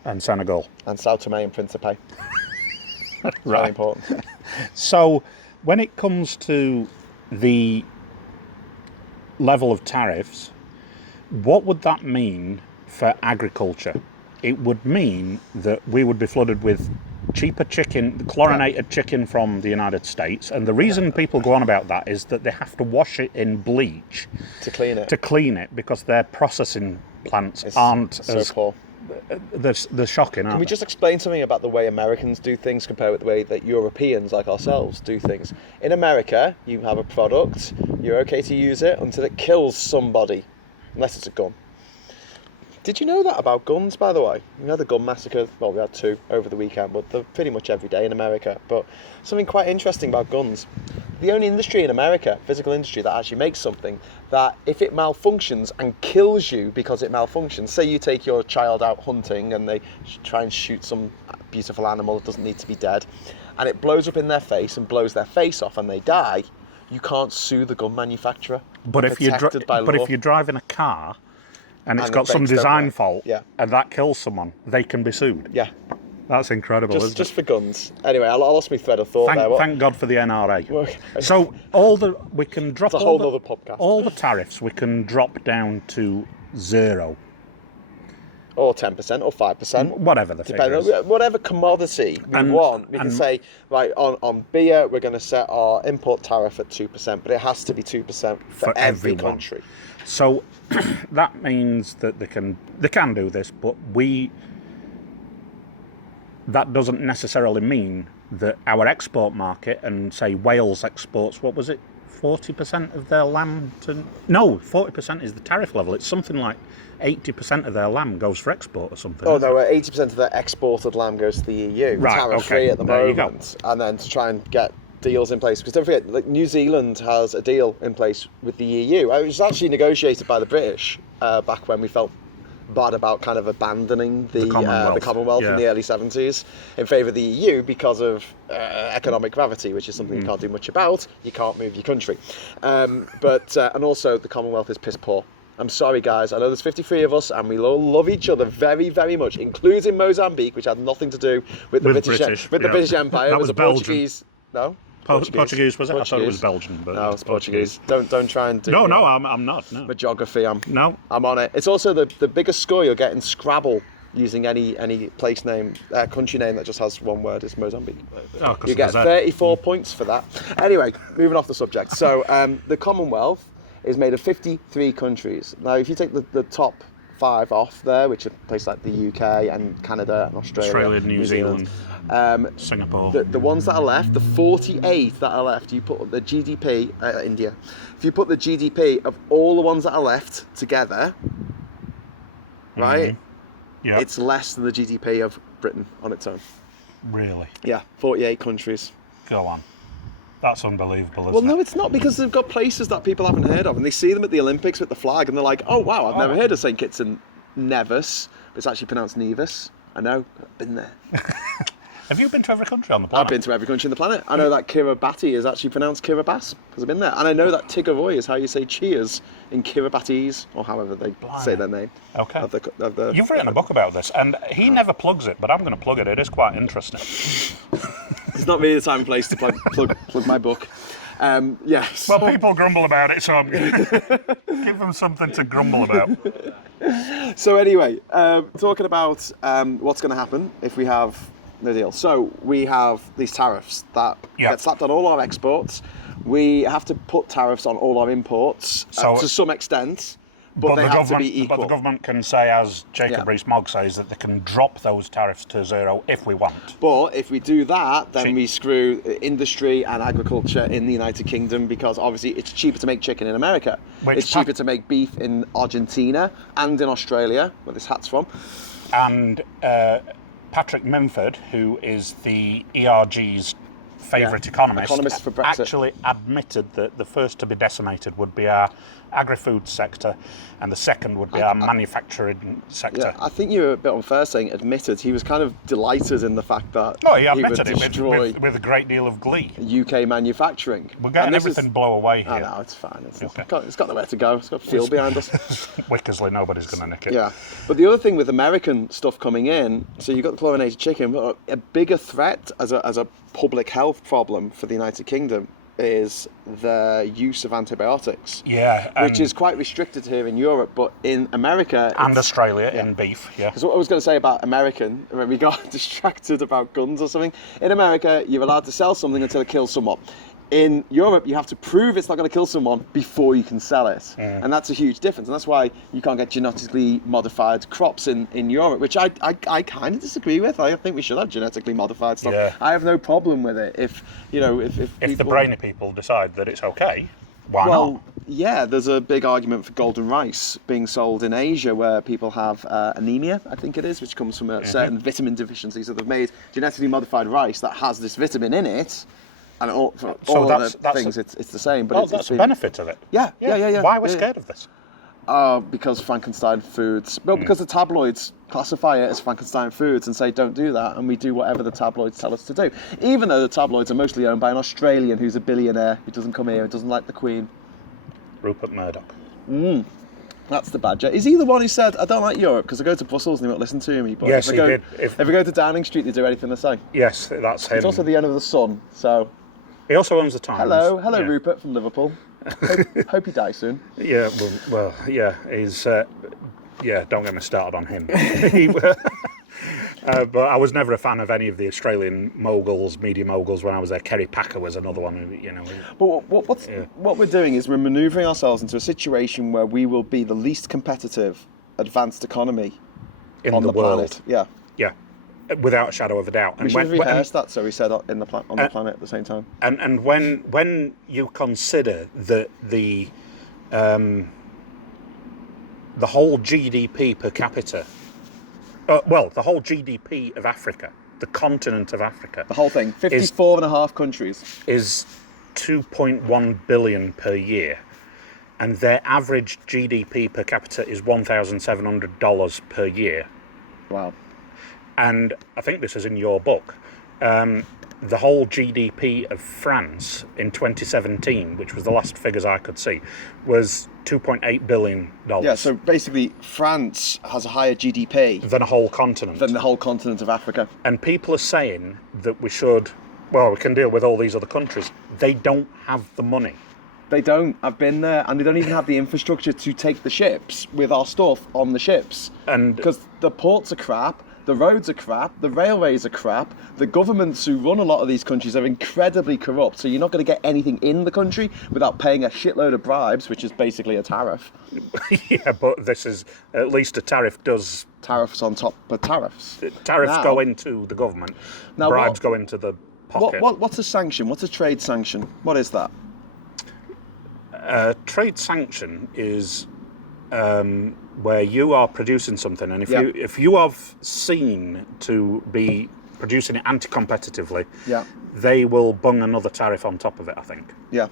And Senegal. And Sao Tome and Principe. Right. Very important. So, when it comes to the level of tariffs, what would that mean for agriculture? It would mean that we would be flooded with cheaper chicken, chlorinated chicken from the United States, and the reason people go on about that is that they have to wash it in bleach to clean it. because they're processing plants aren't so as poor. they're shocking, aren't Can we they? just explain something about the way Americans do things compared with the way that Europeans like ourselves do things? In America, you have a product, you're okay to use it until it kills somebody, unless it's a gun. Did you know that about guns, by the way? We had a gun massacre, well, we had 2 over the weekend, but they're pretty much every day in America. But something quite interesting about guns. The only industry in America, physical industry, that actually makes something that if it malfunctions and kills you because it malfunctions, say you take your child out hunting and they try and shoot some beautiful animal that doesn't need to be dead, and it blows up in their face and blows their face off and they die, you can't sue the gun manufacturer. But if you're driving a car and it's got some design fault, and that kills someone, they can be sued. Yeah. That's incredible, isn't it? Just for guns. Anyway, I lost my thread of thought there. Thank God for the NRA. So we can drop it's a whole other podcast. All the tariffs we can drop down to 0. Or 10% or 5%. Whatever the figure is. Whatever commodity we want. We can say, right, on beer, we're going to set our import tariff at 2%, but it has to be 2% for every country. So that means that they can do this, but that doesn't necessarily mean that our export market, and say Wales exports, what was it, 40% of their lamb to... No, 40% is the tariff level. It's something like 80% of their lamb goes for export or something. Oh, no, 80% of their exported lamb goes to the EU. Right, tariff-free at the moment. And then to try and get deals in place. Because don't forget, like, New Zealand has a deal in place with the EU. It was actually negotiated by the British back when we felt bad about kind of abandoning the Commonwealth in the early 70s in favour of the EU because of economic gravity, which is something you can't do much about. You can't move your country. And also the Commonwealth is piss poor. I'm sorry, guys. I know there's 53 of us, and we all love each other very, very much, including Mozambique, which had nothing to do with the British Empire. That it was a Belgium. Portuguese. No. Portuguese, was it? I thought it was Belgian. But no, it's Portuguese. Don't try and do... No, I'm not. No. My geography, I'm on it. It's also the biggest score you'll get in Scrabble using any place name, country name that just has one word is Mozambique. You get 34 points for that. Anyway, moving off the subject. So the Commonwealth is made of 53 countries. Now, if you take the top 5 off there, which are places like the UK and Canada and Australia, New Zealand, Singapore. The ones that are left, the 48 that are left, you put the GDP, India, if you put the GDP of all the ones that are left together, right, it's less than the GDP of Britain on its own. Really? Yeah, 48 countries. Go on. That's unbelievable, isn't it? Well, no, it's not, because they've got places that people haven't heard of, and they see them at the Olympics with the flag, and they're like, oh, wow, I've never heard of St. Kitts and Nevis, but it's actually pronounced Nevis. I know, I've been there. Have you been to every country on the planet? I've been to every country on the planet. I know that Kiribati is actually pronounced Kiribati, because I've been there. And I know that Tigavoy is how you say cheers in Kiribatis, or however they say their name. Okay. You've written a book about this, and he never plugs it, but I'm going to plug it. It is quite interesting. It's not really the time and place to plug my book. Yes. Well, people grumble about it, so I'm going to give them something to grumble about. So anyway, talking about what's going to happen if we have no deal. So we have these tariffs that get slapped on all our exports. We have to put tariffs on all our imports to some extent. But they have to be equal. But the government can say, as Jacob Rees-Mogg says, that they can drop those tariffs to 0 if we want. But if we do that, then we screw industry and agriculture in the United Kingdom, because obviously it's cheaper to make chicken in America. It's cheaper to make beef in Argentina and in Australia, where this hat's from. And Patrick Minford, who is the ERG's favourite economist for Brexit, actually admitted that the first to be decimated would be our agri-food sector, and the second would be our manufacturing sector. Yeah, I think you were a bit unfair saying admitted. He was kind of delighted in the fact that he admitted it with a great deal of glee. UK manufacturing. We're getting everything blow away here. I know, it's fine. It's got nowhere to go. It's got fuel behind us. Wickersley, nobody's going to nick it. Yeah, but the other thing with American stuff coming in, so you've got the chlorinated chicken, but a bigger threat as a public health problem for the United Kingdom is the use of antibiotics. Which is quite restricted here in Europe, but in America and Australia in beef. Because what I was going to say about American, when we got distracted about guns or something, in America you're allowed to sell something until it kills someone. In Europe, you have to prove it's not going to kill someone before you can sell it. And that's a huge difference. And that's why you can't get genetically modified crops in Europe, which I kind of disagree with. I think we should have genetically modified stuff. Yeah. I have no problem with it if the brainy people decide that it's okay, why well, not? yeah, there's a big argument for golden rice being sold in Asia where people have anemia, I think it is, which comes from a certain vitamin deficiency. So they've made genetically modified rice that has this vitamin in it. And for all other things, it's the same. But that's a benefit of it. Yeah. Why are we scared of this? Because Frankenstein foods. Well, because the tabloids classify it as Frankenstein foods and say don't do that, and we do whatever the tabloids tell us to do. Even though the tabloids are mostly owned by an Australian who's a billionaire who doesn't come here and doesn't like the Queen. Rupert Murdoch. That's the badger. Is he the one who said, I don't like Europe because I go to Brussels and they won't listen to me? But Yes, if he did. If I go to Downing Street, they do anything they say. Yes, that's him. It's also the end of the sun, so... He also owns the Times. Hello, Yeah. Rupert from Liverpool. Hope he dies soon. Yeah, well, yeah, he's... yeah, don't get me started on him. But I was never a fan of any of the Australian moguls, media moguls when I was there. Kerry Packer was another one who, But what we're doing is we're manoeuvring ourselves into a situation where we will be the least competitive advanced economy in the world. planet. Yeah. Yeah, without a shadow of a doubt. We should have rehearsed that, so we said on the planet at the same time. And when you consider that the whole GDP per capita, the whole GDP of Africa, the continent of Africa, The whole thing, 54 and a half countries. is 2.1 billion per year, and their average GDP per capita is $1,700 per year. Wow. And I think this is in your book. The whole GDP of France in 2017, which was the last figures I could see, was $2.8 billion. Yeah, so basically France has a higher GDP than a whole continent. than the whole continent of Africa. And people are saying that we can deal with all these other countries. They don't have the money. They don't. I've been there, and they don't even have the infrastructure to take the ships with our stuff on the ships. And because the ports are crap, the roads are crap, the railways are crap, the governments who run a lot of these countries are incredibly corrupt, so you're not going to get anything in the country without paying a shitload of bribes, which is basically a tariff. yeah, but this is, at least a tariff does... Tariffs on top of tariffs. Tariffs go into the government, bribes go into the pocket. What's a sanction? What's a trade sanction? What is that? Trade sanction is where you are producing something, and if you are seen to be producing it anti-competitively, they will bung another tariff on top of it, I think. Yeah.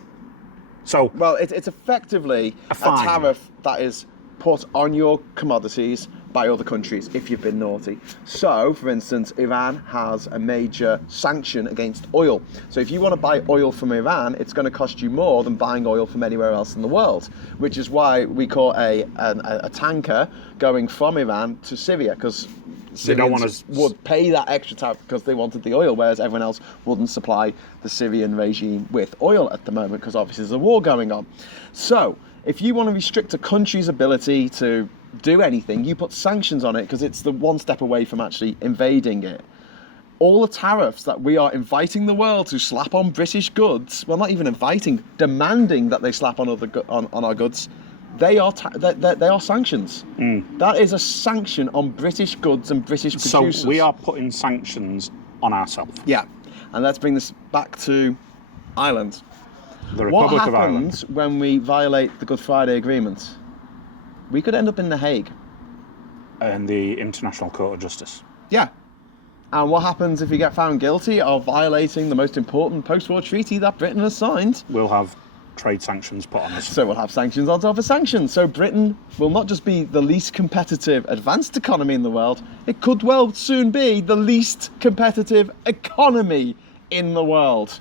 So well, it's effectively a tariff that is put on your commodities by other countries if you've been naughty. So, for instance, Iran has a major sanction against oil. So if you want to buy oil from Iran, it's going to cost you more than buying oil from anywhere else in the world, which is why we caught a tanker going from Iran to Syria, because Syrians would pay that extra tariff because they wanted the oil, whereas everyone else wouldn't supply the Syrian regime with oil at the moment because obviously there's a war going on. So if you want to restrict a country's ability to do anything, you put sanctions on it because it's the one step away from actually invading it. All the tariffs that we are inviting the world to slap on British goods, well, not even inviting, demanding that they slap on our goods, they are sanctions. That is a sanction on British goods and British producers. So we are putting sanctions on ourselves. Yeah, and let's bring this back to Ireland. The Republic of Ireland. What happens when we violate the Good Friday Agreement? We could end up in The Hague. And the International Court of Justice. Yeah. And what happens if we get found guilty of violating the most important post-war treaty that Britain has signed? We'll have trade sanctions put on us. So we'll have sanctions on top of sanctions. So Britain will not just be the least competitive advanced economy in the world, it could well soon be the least competitive economy in the world.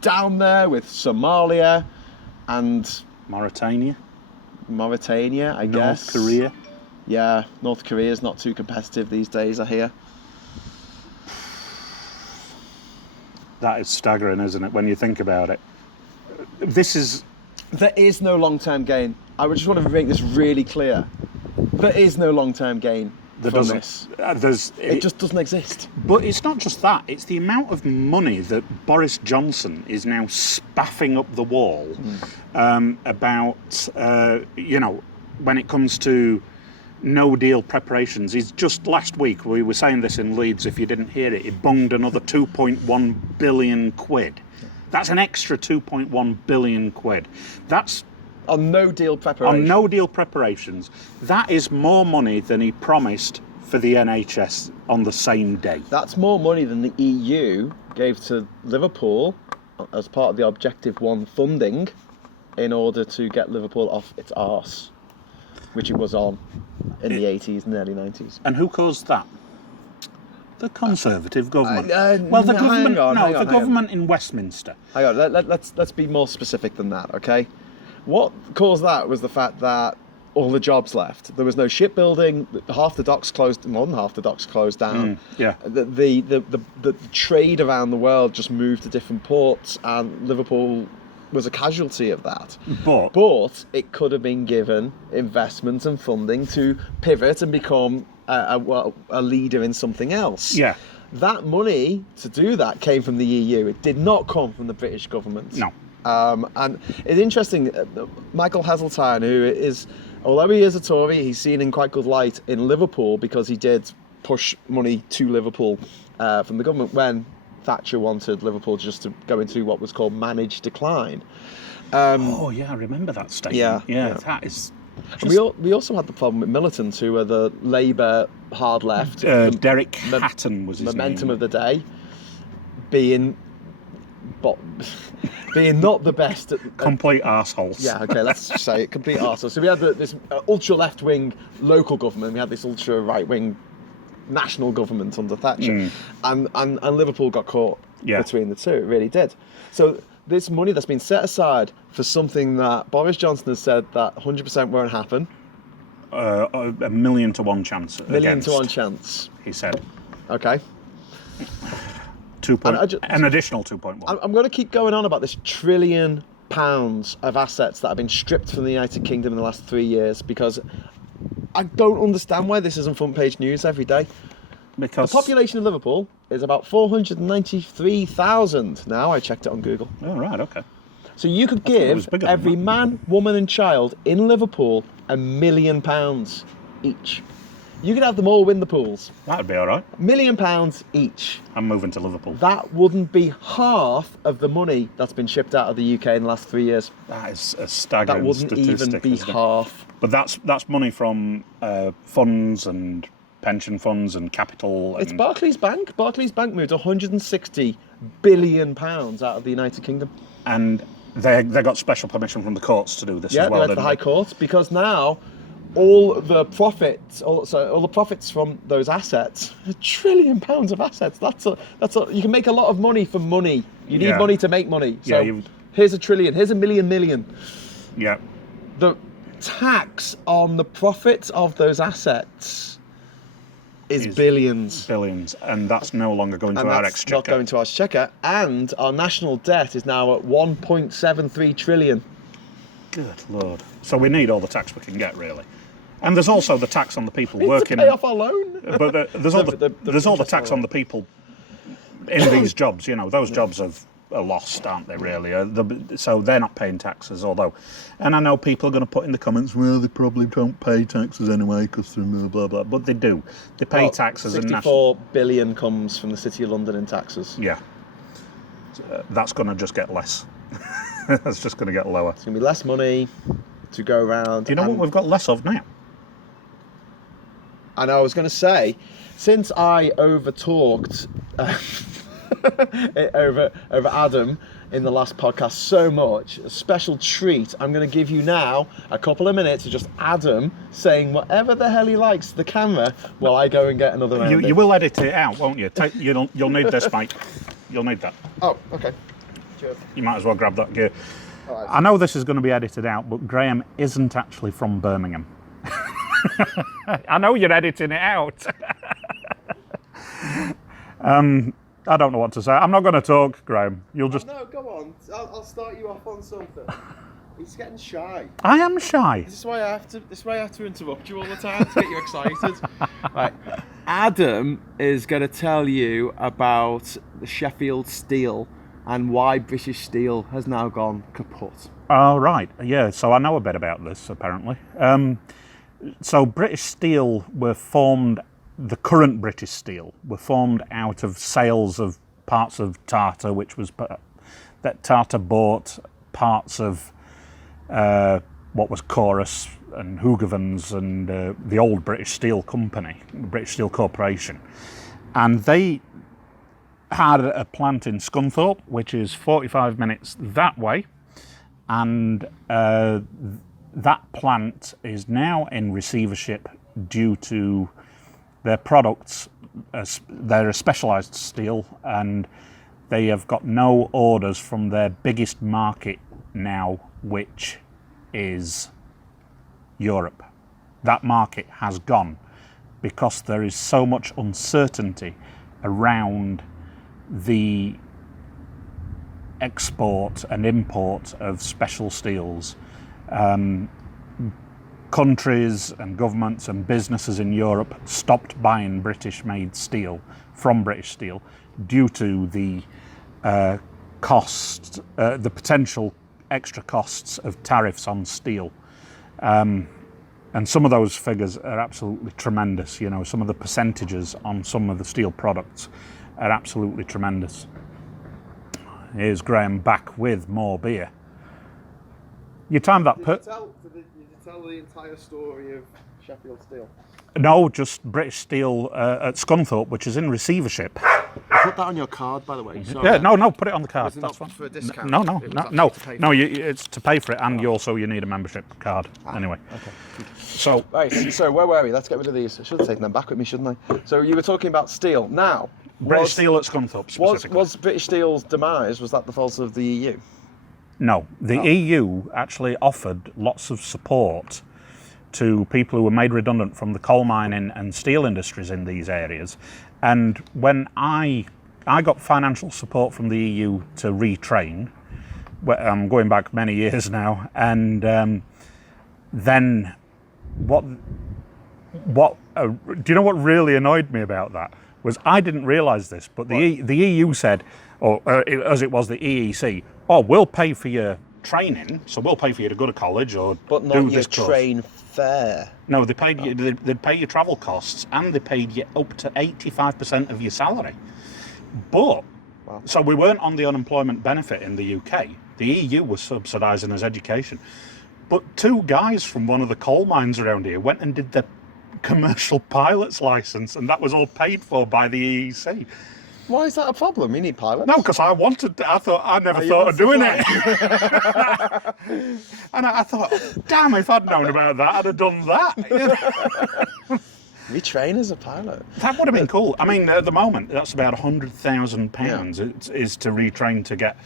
Down there with Somalia and... Mauritania, I guess. North Korea. Yeah, North Korea's not too competitive these days, I hear. That is staggering, isn't it, when you think about it? There is no long-term gain. I just want to make this really clear. There is no long-term gain. from this. It just doesn't exist. But it's not just that. It's the amount of money that Boris Johnson is now spaffing up the wall about, when it comes to no deal preparations. He's just last week, we were saying this in Leeds, if you didn't hear it, he bunged another 2.1 billion quid. That's an extra 2.1 billion quid. That's on no deal preparation. On no deal preparations. That is more money than he promised for the NHS on the same day. That's more money than the EU gave to Liverpool as part of the Objective 1 funding in order to get Liverpool off its arse, which it was on in the 80s and early 90s. And who caused that? The Conservative government. The government in Westminster. Hang on, let's be more specific than that, okay? What caused that was the fact that all the jobs left. There was no shipbuilding. Half the docks closed. More than half the docks closed down. The trade around the world just moved to different ports, and Liverpool was a casualty of that. But it could have been given investment and funding to pivot and become a leader in something else. Yeah. That money to do that came from the EU. It did not come from the British government. No. And it's interesting, Michael Heseltine, who is, although he is a Tory, he's seen in quite good light in Liverpool because he did push money to Liverpool from the government when Thatcher wanted Liverpool just to go into what was called managed decline. I remember that statement. Yeah. That is... We also had the problem with militants, who were the Labour hard left. Derek Hatton was his momentum name. of the day, being not the best. Complete arseholes. Yeah, okay, let's just say it, complete arseholes. So we had this ultra left-wing local government, we had this ultra right-wing national government under Thatcher, and Liverpool got caught between the two. It really did. So this money that's been set aside for something that Boris Johnson has said that 100% won't happen. A 1,000,000 to 1 chance. Million to 1 chance. He said. Okay. An additional 2.1. I'm going to keep going on about this £1 trillion of assets that have been stripped from the United Kingdom in the last 3 years, because I don't understand why this isn't front page news every day. Because the population of Liverpool is about 493,000 now. I checked it on Google. Oh, right, okay. So you could give every man, woman and child in Liverpool £1 million each. You could have them all win the pools. That'd be all right. £1 million each. I'm moving to Liverpool. That wouldn't be half of the money that's been shipped out of the UK in the last 3 years. That is a staggering statistic. That wouldn't even be half. But that's money from funds and pension funds and capital. It's Barclays Bank. Barclays Bank moved £160 billion out of the United Kingdom. And they got special permission from the courts to do this as well. Yeah, the High Court, because now all the profits from those assets, £1 trillion of assets. That's you can make a lot of money from money. You need money to make money. So here's $1 trillion. Here's $1 million. Yeah. The tax on the profits of those assets is billions. Billions, and that's no longer going to our exchequer. Not going to our exchequer, and our national debt is now at 1.73 trillion. Good Lord. So we need all the tax we can get, really. And there's also the tax on the people working. To pay off our loan. But there's all the tax on the people in these jobs. You know, those jobs are lost, aren't they? Really. So they're not paying taxes. Although, and I know people are going to put in the comments, well, they probably don't pay taxes anyway because blah blah blah. But they do. They pay taxes. 64 billion comes from the City of London in taxes. Yeah. That's going to just get less. That's just going to get lower. It's going to be less money to go around. Do you know what we've got less of now? And I was going to say, since I over-talked over Adam in the last podcast so much, a special treat, I'm going to give you now a couple of minutes of just Adam saying whatever the hell he likes to the camera while I go and get another round. You will edit it out, won't you? You'll need this, mate. You'll need that. Oh, okay. Cheers. You might as well grab that gear. Right. I know this is going to be edited out, but Graham isn't actually from Birmingham. I know you're editing it out. I don't know what to say. I'm not going to talk, Graham. You'll just... No, go on. I'll start you off on something. He's getting shy. I am shy. This is why I have to interrupt you all the time to get you excited. Right. Adam is going to tell you about the Sheffield Steel and why British Steel has now gone kaput. Oh, right. Yeah, so I know a bit about this, apparently. So British Steel were formed, the current British Steel, were formed out of sales of parts of Tata, which was that Tata bought parts of what was Chorus and Hughes and the old British Steel Company, British Steel Corporation. And they had a plant in Scunthorpe, which is 45 minutes that way. And that plant is now in receivership due to their products. They're a specialised steel, and they have got no orders from their biggest market now, which is Europe. That market has gone because there is so much uncertainty around the export and import of special steels. Countries and governments and businesses in Europe stopped buying British-made steel from British Steel due to the cost, the potential extra costs of tariffs on steel. And some of those figures are absolutely tremendous. You know, some of the percentages on some of the steel products are absolutely tremendous. Here's Graham back with more beer. You timed that. Did you tell the entire story of Sheffield Steel? No, just British Steel at Scunthorpe, which is in receivership. Put that on your card, by the way. Sorry. Yeah, no, put it on the card. Was it That's not fine. for a discount? No. It's to pay for it, and you need a membership card anyway. Okay. So where were we? Let's get rid of these. I should have taken them back with me, shouldn't I? So you were talking about steel. Now, British Steel at Scunthorpe specifically. Was British Steel's demise, was that the fault of the EU? No, the EU actually offered lots of support to people who were made redundant from the coal mining and steel industries in these areas. And when I got financial support from the EU to retrain, I'm going back many years now, and then do you know what really annoyed me about that? Was I didn't realise this, but the EU said, or as it was the EEC, we'll pay for your training, so we'll pay for you to go to college or but not do your this course. Train fare. No, they paid you. They'd pay your travel costs, and they paid you up to 85% of your salary. But so we weren't on the unemployment benefit in the UK. The EU was subsidising us education. But two guys from one of the coal mines around here went and did the commercial pilot's licence, and that was all paid for by the EEC. Why is that a problem? You need pilots. No, because I never thought of doing it. And I thought, damn, if I'd known about that, I'd have done that. Retrain as a pilot. That would have been cool. I mean, at the moment, that's about £100,000 is to retrain to get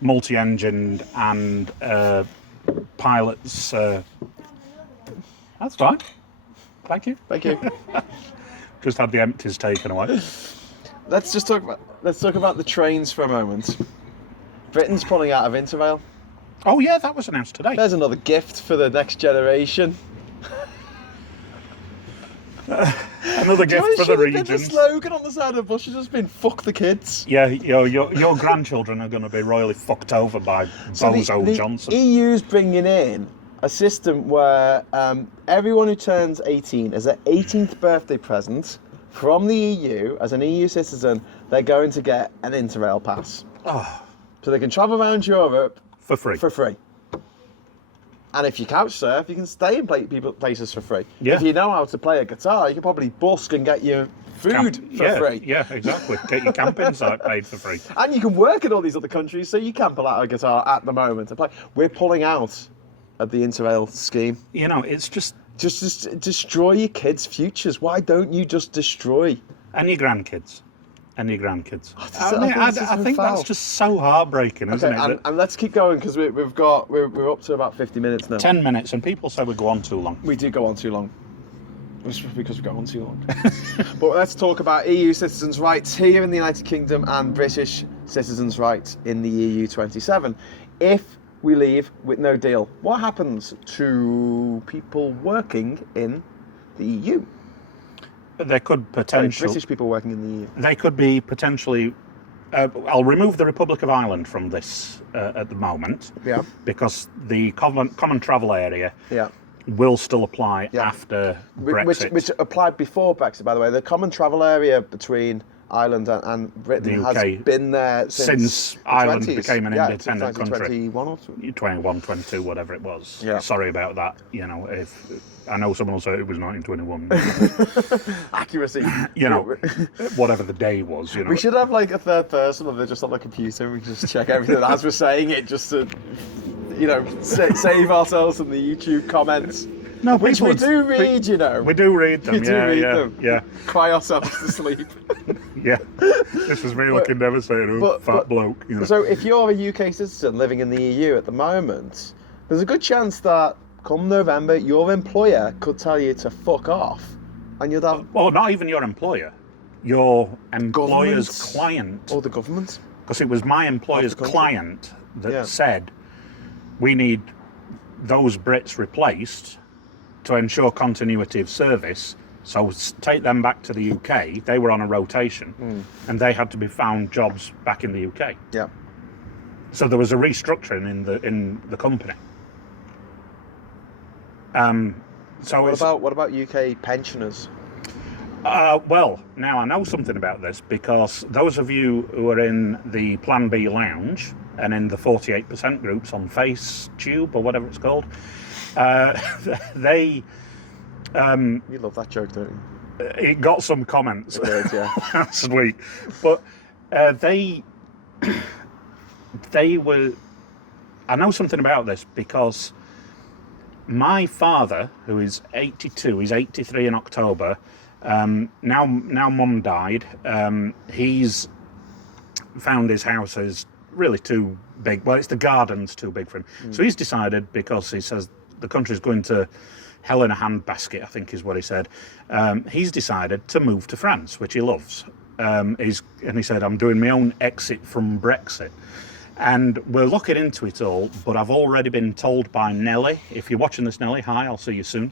multi-engined and pilots. That's fine. Thank you. Just had the empties taken away. Let's talk about the trains for a moment. Britain's pulling out of Interrail. Oh yeah, that was announced today. There's another gift for the next generation. Another gift for the regions. The slogan on the side of the bus has just been "fuck the kids." Yeah, your grandchildren are going to be royally fucked over by Bozo Johnson. The EU's bringing in a system where everyone who turns 18 as their 18th birthday present from the EU, as an EU citizen, they're going to get an Interrail pass. Oh. So they can travel around Europe for free. And if you couch surf, you can stay in places for free. Yeah. If you know how to play a guitar, you can probably busk and get your food for free. Yeah, exactly. Get your camping site paid for free. And you can work in all these other countries, so you can pull out a guitar at the moment and play. We're pulling out of the Interrail scheme. You know, it's just destroy your kids' futures. Why don't you just destroy? And your grandkids. I think foul. that's just so heartbreaking, isn't it? And let's keep going because we're up to about 50 minutes now. 10 minutes, and people say we go on too long. We do go on too long. It's because we go on too long. But let's talk about EU citizens' rights here in the United Kingdom and British citizens' rights in the EU 27. If we leave with no deal. What happens to people working in the EU? There could potentially... British people working in the EU. They could be potentially... I'll remove the Republic of Ireland from this at the moment. Yeah. Because the common travel area Yeah. will still apply after Brexit. Which applied before Brexit, by the way. The common travel area between Ireland and Britain The UK, has been there since Ireland 20s. became an independent since country. 1921 21, 22, whatever it was. Yeah. Sorry about that. You know, if I know someone will say it was 1921. Accuracy. You know, whatever the day was. You know, We should have like a third person where they're just on the computer and we can just check everything as we're saying it, just to, you know, save ourselves from the YouTube comments. No, which we do read, you know. We do read them. We do read them. Yeah. Cry ourselves to sleep. Yeah. This is me looking devastated. Fat bloke. You know. So if you're a UK citizen living in the EU at the moment, there's a good chance that come November, your employer could tell you to fuck off, and you'd have... Well, not even your employer. Your employer's Government? client. Or the government. Because it was my employer's client that said, we need those Brits replaced to ensure continuity of service. So take them back to the UK. They were on a rotation, and they had to be found jobs back in the UK. Yeah. So there was a restructuring in the company. What about UK pensioners? Well, now I know something about this because those of you who are in the Plan B lounge and in the 48% groups on FaceTube or whatever it's called, they... You love that joke, don't you? It got some comments last week, but they were... I know something about this because my father, who is 82, he's 83 in October. Now Mum died. He's found his house is really too big. Well, it's the garden's too big for him. So he's decided, because he says the country's going to hell in a handbasket, I think is what he said. He's decided to move to France, which he loves. And he said, I'm doing my own exit from Brexit. And we're looking into it all, but I've already been told by Nellie, if you're watching this, Nellie, hi, I'll see you soon.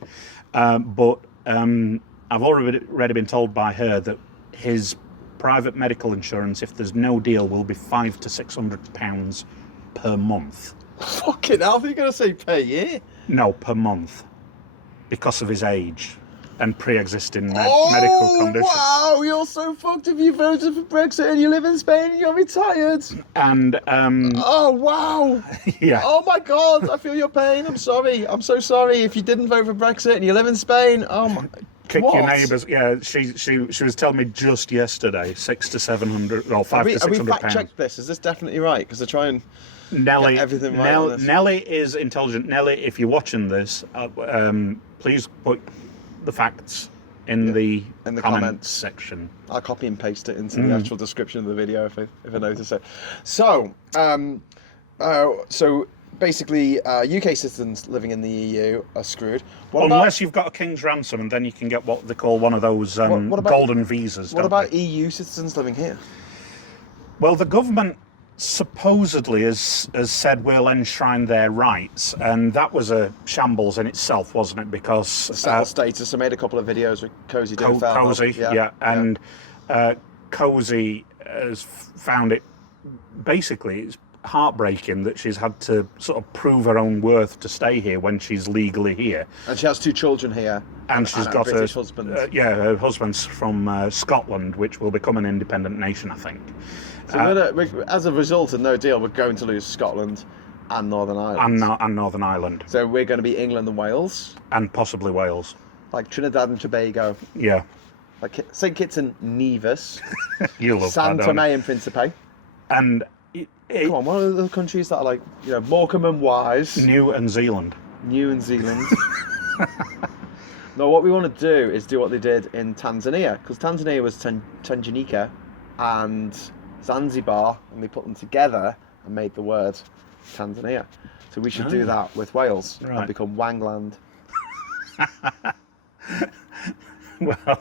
But I've already been told by her that his private medical insurance, if there's no deal, will be £500 to £600 per month. Fucking hell, are you going to say per year? No, per month. Because of his age and pre-existing medical conditions. Oh, wow, you're so fucked if you voted for Brexit and you live in Spain and you're retired. And, oh, wow. Yeah. Oh, my God, I feel your pain. I'm sorry. I'm so sorry if you didn't vote for Brexit and you live in Spain. Oh, my... Kick your neighbours. Yeah, she was telling me just yesterday, £600 to £700 or £500 to £600. Have we fact-checked this? Is this definitely right? Because they're trying... Nellie, everything right on this. Nellie is intelligent. Nellie, if you're watching this, please put the facts in the comments section. I'll copy and paste it into the actual description of the video if I notice it. So, basically, UK citizens living in the EU are screwed. Unless you've got a king's ransom, and then you can get what they call one of those golden visas. What about EU citizens living here? Well, the government supposedly has said we'll enshrine their rights, and that was a shambles in itself, wasn't it? Because status. I made a couple of videos with Cozy doing Cozy, and Cozy has found it basically it's heartbreaking that she's had to sort of prove her own worth to stay here when she's legally here. And she has 2 children here. And she's got a British husband. Her husband's from Scotland, which will become an independent nation, I think. So as a result of no deal, we're going to lose Scotland and Northern Ireland. And Northern Ireland. So we're going to be England and Wales. And possibly Wales. Like Trinidad and Tobago. Yeah. Like St Kitts and Nevis. You love San that, Tomé and Principe. And... Come on, what are the countries that are like, you know, Morecambe and Wise? New Zealand. No, what we want to do is do what they did in Tanzania, because Tanzania was Tanganyika and Zanzibar, and they put them together and made the word Tanzania. So we should do that with Wales and become Wangland. Well...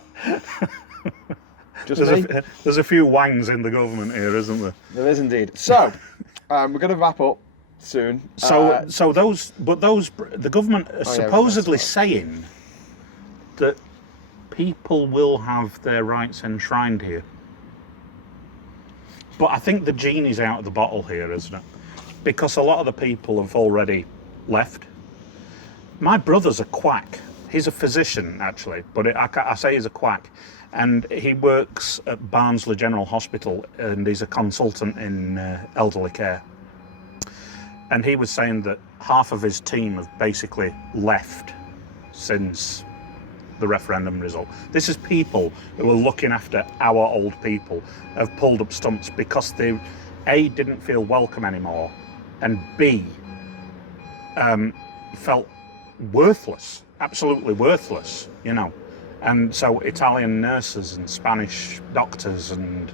There's a few wangs in the government here, isn't there? There is indeed. So, we're going to wrap up soon. So the government are supposedly saying that people will have their rights enshrined here. But I think the genie's out of the bottle here, isn't it? Because a lot of the people have already left. My brother's a quack. He's a physician, actually, but I say he's a quack. And he works at Barnsley General Hospital, and he's a consultant in elderly care. And he was saying that half of his team have basically left since the referendum result. This is people who are looking after our old people, have pulled up stumps because they, A, didn't feel welcome anymore, and B, felt worthless, absolutely worthless, you know. And so Italian nurses and Spanish doctors and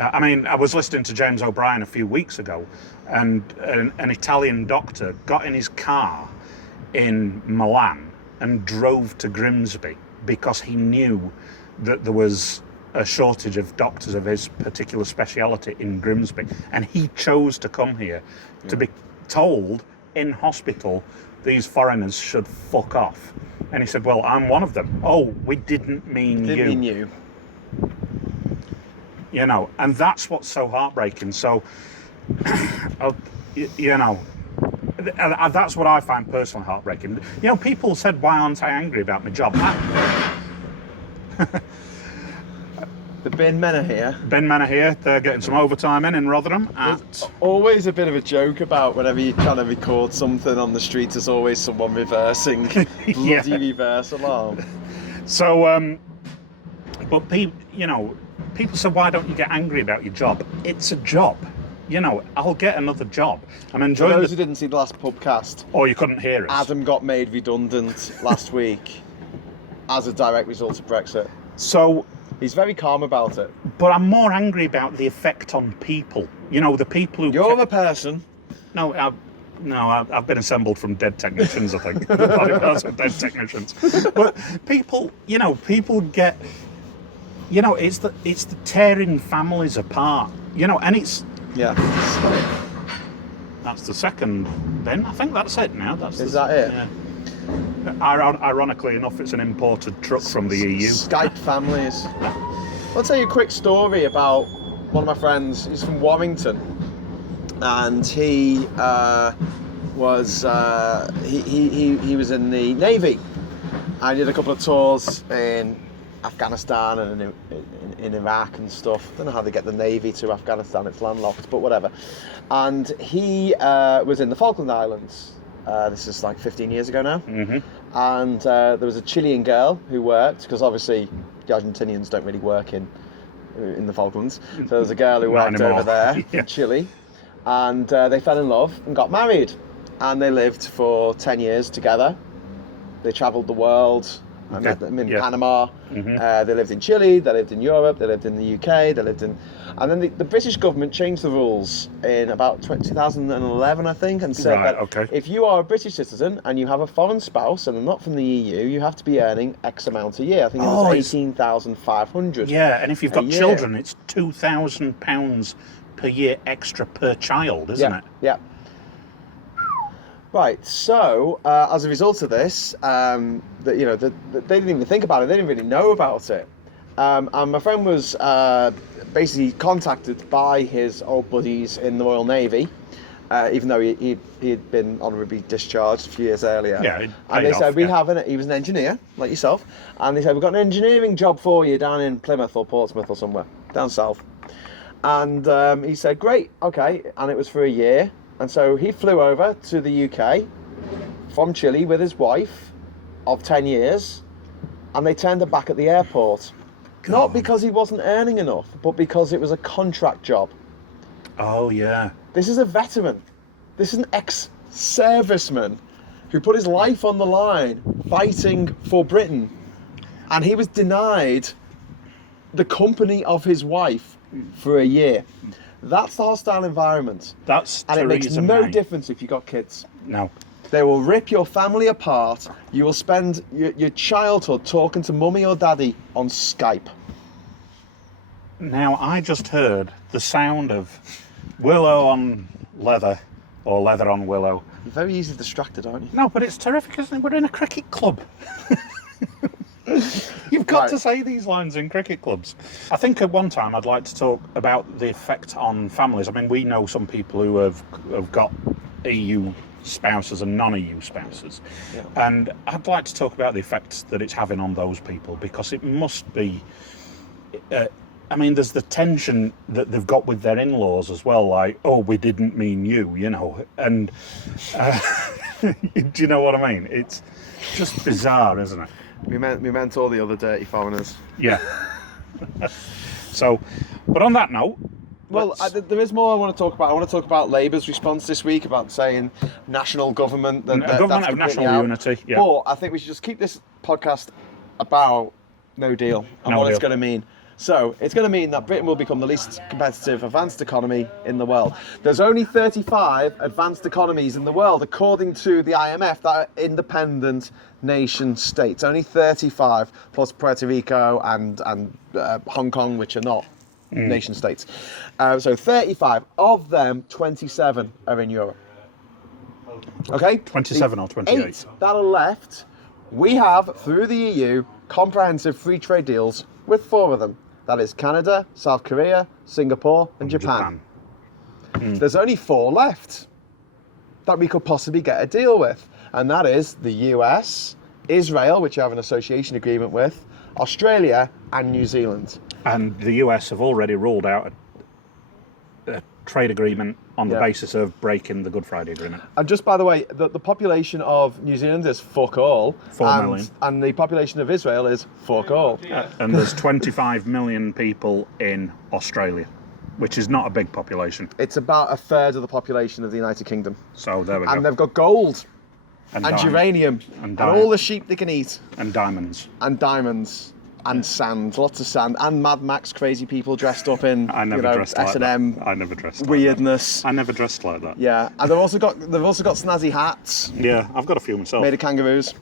I mean, I was listening to James O'Brien a few weeks ago, and an Italian doctor got in his car in Milan and drove to Grimsby because he knew that there was a shortage of doctors of his particular speciality in Grimsby, and he chose to come here to be told in hospital these foreigners should fuck off. And he said, well, I'm one of them. Oh, we didn't mean you. Didn't mean you. You know, and that's what's so heartbreaking. So, you know, that's what I find personally heartbreaking. You know, people said, why aren't I angry about my job? The bin men are here. Bin men are here. They're getting some overtime in Rotherham. There's always a bit of a joke about whenever you're trying to record something on the street, there's always someone reversing. Bloody reverse alarm. So, but people, you know, people say, why don't you get angry about your job? It's a job. You know, I'll get another job. I'm enjoying. For those who didn't see the last PUBCAST, or you couldn't hear us, Adam got made redundant last week as a direct result of Brexit. So he's very calm about it. But I'm more angry about the effect on people. You know, the people who. You're a person. No, I've been assembled from dead technicians. I think dead technicians. But people, you know, people get. You know, it's the tearing families apart. You know, and it's. Yeah. That's the second bin. I think that's it now. Is that it? Yeah. Ironically enough, it's an imported truck from the EU. Skype families. I'll tell you a quick story about one of my friends. He's from Warrington, and he was in the Navy. I did a couple of tours in Afghanistan and in Iraq and stuff. I don't know how they get the Navy to Afghanistan, it's landlocked, but whatever. And he was in the Falkland Islands. This is like 15 years ago now. Mm-hmm. And there was a Chilean girl who worked, because obviously the Argentinians don't really work in the Falklands. So there was a girl who worked over there in Chile. And they fell in love and got married. And they lived for 10 years together. They travelled the world. I met them in Panama. Mm-hmm. They lived in Chile, they lived in Europe, they lived in the UK, they lived in... And then the British government changed the rules in about 2011, I think, and said that if you are a British citizen and you have a foreign spouse and they're not from the EU, you have to be earning X amount a year. I think it was 18,500. Yeah, and if you've got children, it's £2,000 per year extra per child, isn't it? Yeah. Right, so as a result of this, they didn't even think about it. They didn't really know about it. And my friend was basically contacted by his old buddies in the Royal Navy, even though he'd been honourably discharged a few years earlier. Yeah, and they said, he was an engineer, like yourself, and they said, we've got an engineering job for you down in Plymouth or Portsmouth or somewhere, down south. And he said, great, okay, and it was for a year. And so he flew over to the UK from Chile with his wife of 10 years, and they turned her back at the airport. Not because he wasn't earning enough, but because it was a contract job. Oh, yeah. This is a veteran. This is an ex-serviceman who put his life on the line fighting for Britain. And he was denied the company of his wife for a year. That's the hostile environment. And it makes no difference if you've got kids. No. They will rip your family apart. You will spend your childhood talking to mummy or daddy on Skype. Now, I just heard the sound of willow on leather or leather on willow. You're very easily distracted, aren't you? No, but it's terrific, isn't it? We're in a cricket club. You've got to say these lines in cricket clubs. I think at one time I'd like to talk about the effect on families. I mean, we know some people who have got EU spouses and non-EU spouses. Yeah. And I'd like to talk about the effects that it's having on those people, because it must be... I mean, there's the tension that they've got with their in-laws as well, like, oh, we didn't mean you, you know, and do you know what I mean? It's just bizarre, isn't it? We meant all the other dirty foreigners. Yeah. So, but on that note... Well, there is more I want to talk about. I want to talk about Labour's response this week about saying national government. Government of national unity, yeah. But I think we should just keep this podcast about no deal and what it's going to mean. So, it's going to mean that Britain will become the least competitive advanced economy in the world. There's only 35 advanced economies in the world, according to the IMF, that are independent nation states. Only 35, plus Puerto Rico and Hong Kong, which are not nation states. So 35. Of them, 27 are in Europe. Okay? 27 or 28? 8 that are left, we have, through the EU, comprehensive free trade deals with 4 of them. That is Canada, South Korea, Singapore, and Japan. There's only 4 left that we could possibly get a deal with, and that is the US, Israel, which you have an association agreement with, Australia, and New Zealand. And the US have already ruled out a trade agreement on the basis of breaking the Good Friday Agreement. And just by the way, the population of New Zealand is fuck all. 4 million. And the population of Israel is fuck all. And there's 25 million people in Australia, which is not a big population. It's about a third of the population of the United Kingdom. So there we go. And they've got gold and uranium and all the sheep they can eat. And diamonds. And diamonds. And sand, lots of sand, and Mad Max crazy people dressed up in dressed like S&M. That. I never dressed weirdness. Like that. I never dressed like that. Yeah, and they've also got snazzy hats. Yeah, I've got a few myself. Made of kangaroos.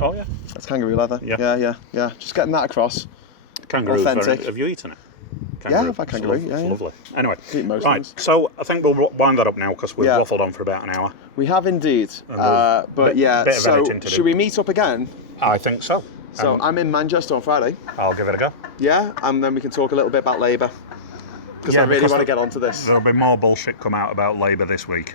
Oh yeah, that's kangaroo leather. Yeah. Just getting that across. Kangaroo. Authentic. Have you eaten it? Kangaroo. Yeah, I've had kangaroo. It's lovely. Anyway, right. So I think we'll wind that up now because we've waffled on for about an hour. We have indeed. But yeah, so should we meet up again? I think so. So I'm in Manchester on Friday. I'll give it a go. Yeah, and then we can talk a little bit about Labour. Because I really want to get onto this. There'll be more bullshit come out about Labour this week.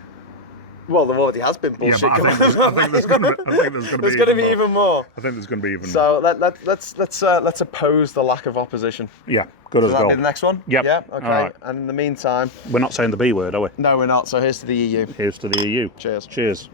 Well, there already has been bullshit come out. I think there's going to be even more. I think there's going to be even more. So let's oppose the lack of opposition. Yeah, good as gold. That'll be the next one? Yep. Yeah, okay. All right. And in the meantime... We're not saying the B word, are we? No, we're not. So here's to the EU. Here's to the EU. Cheers. Cheers.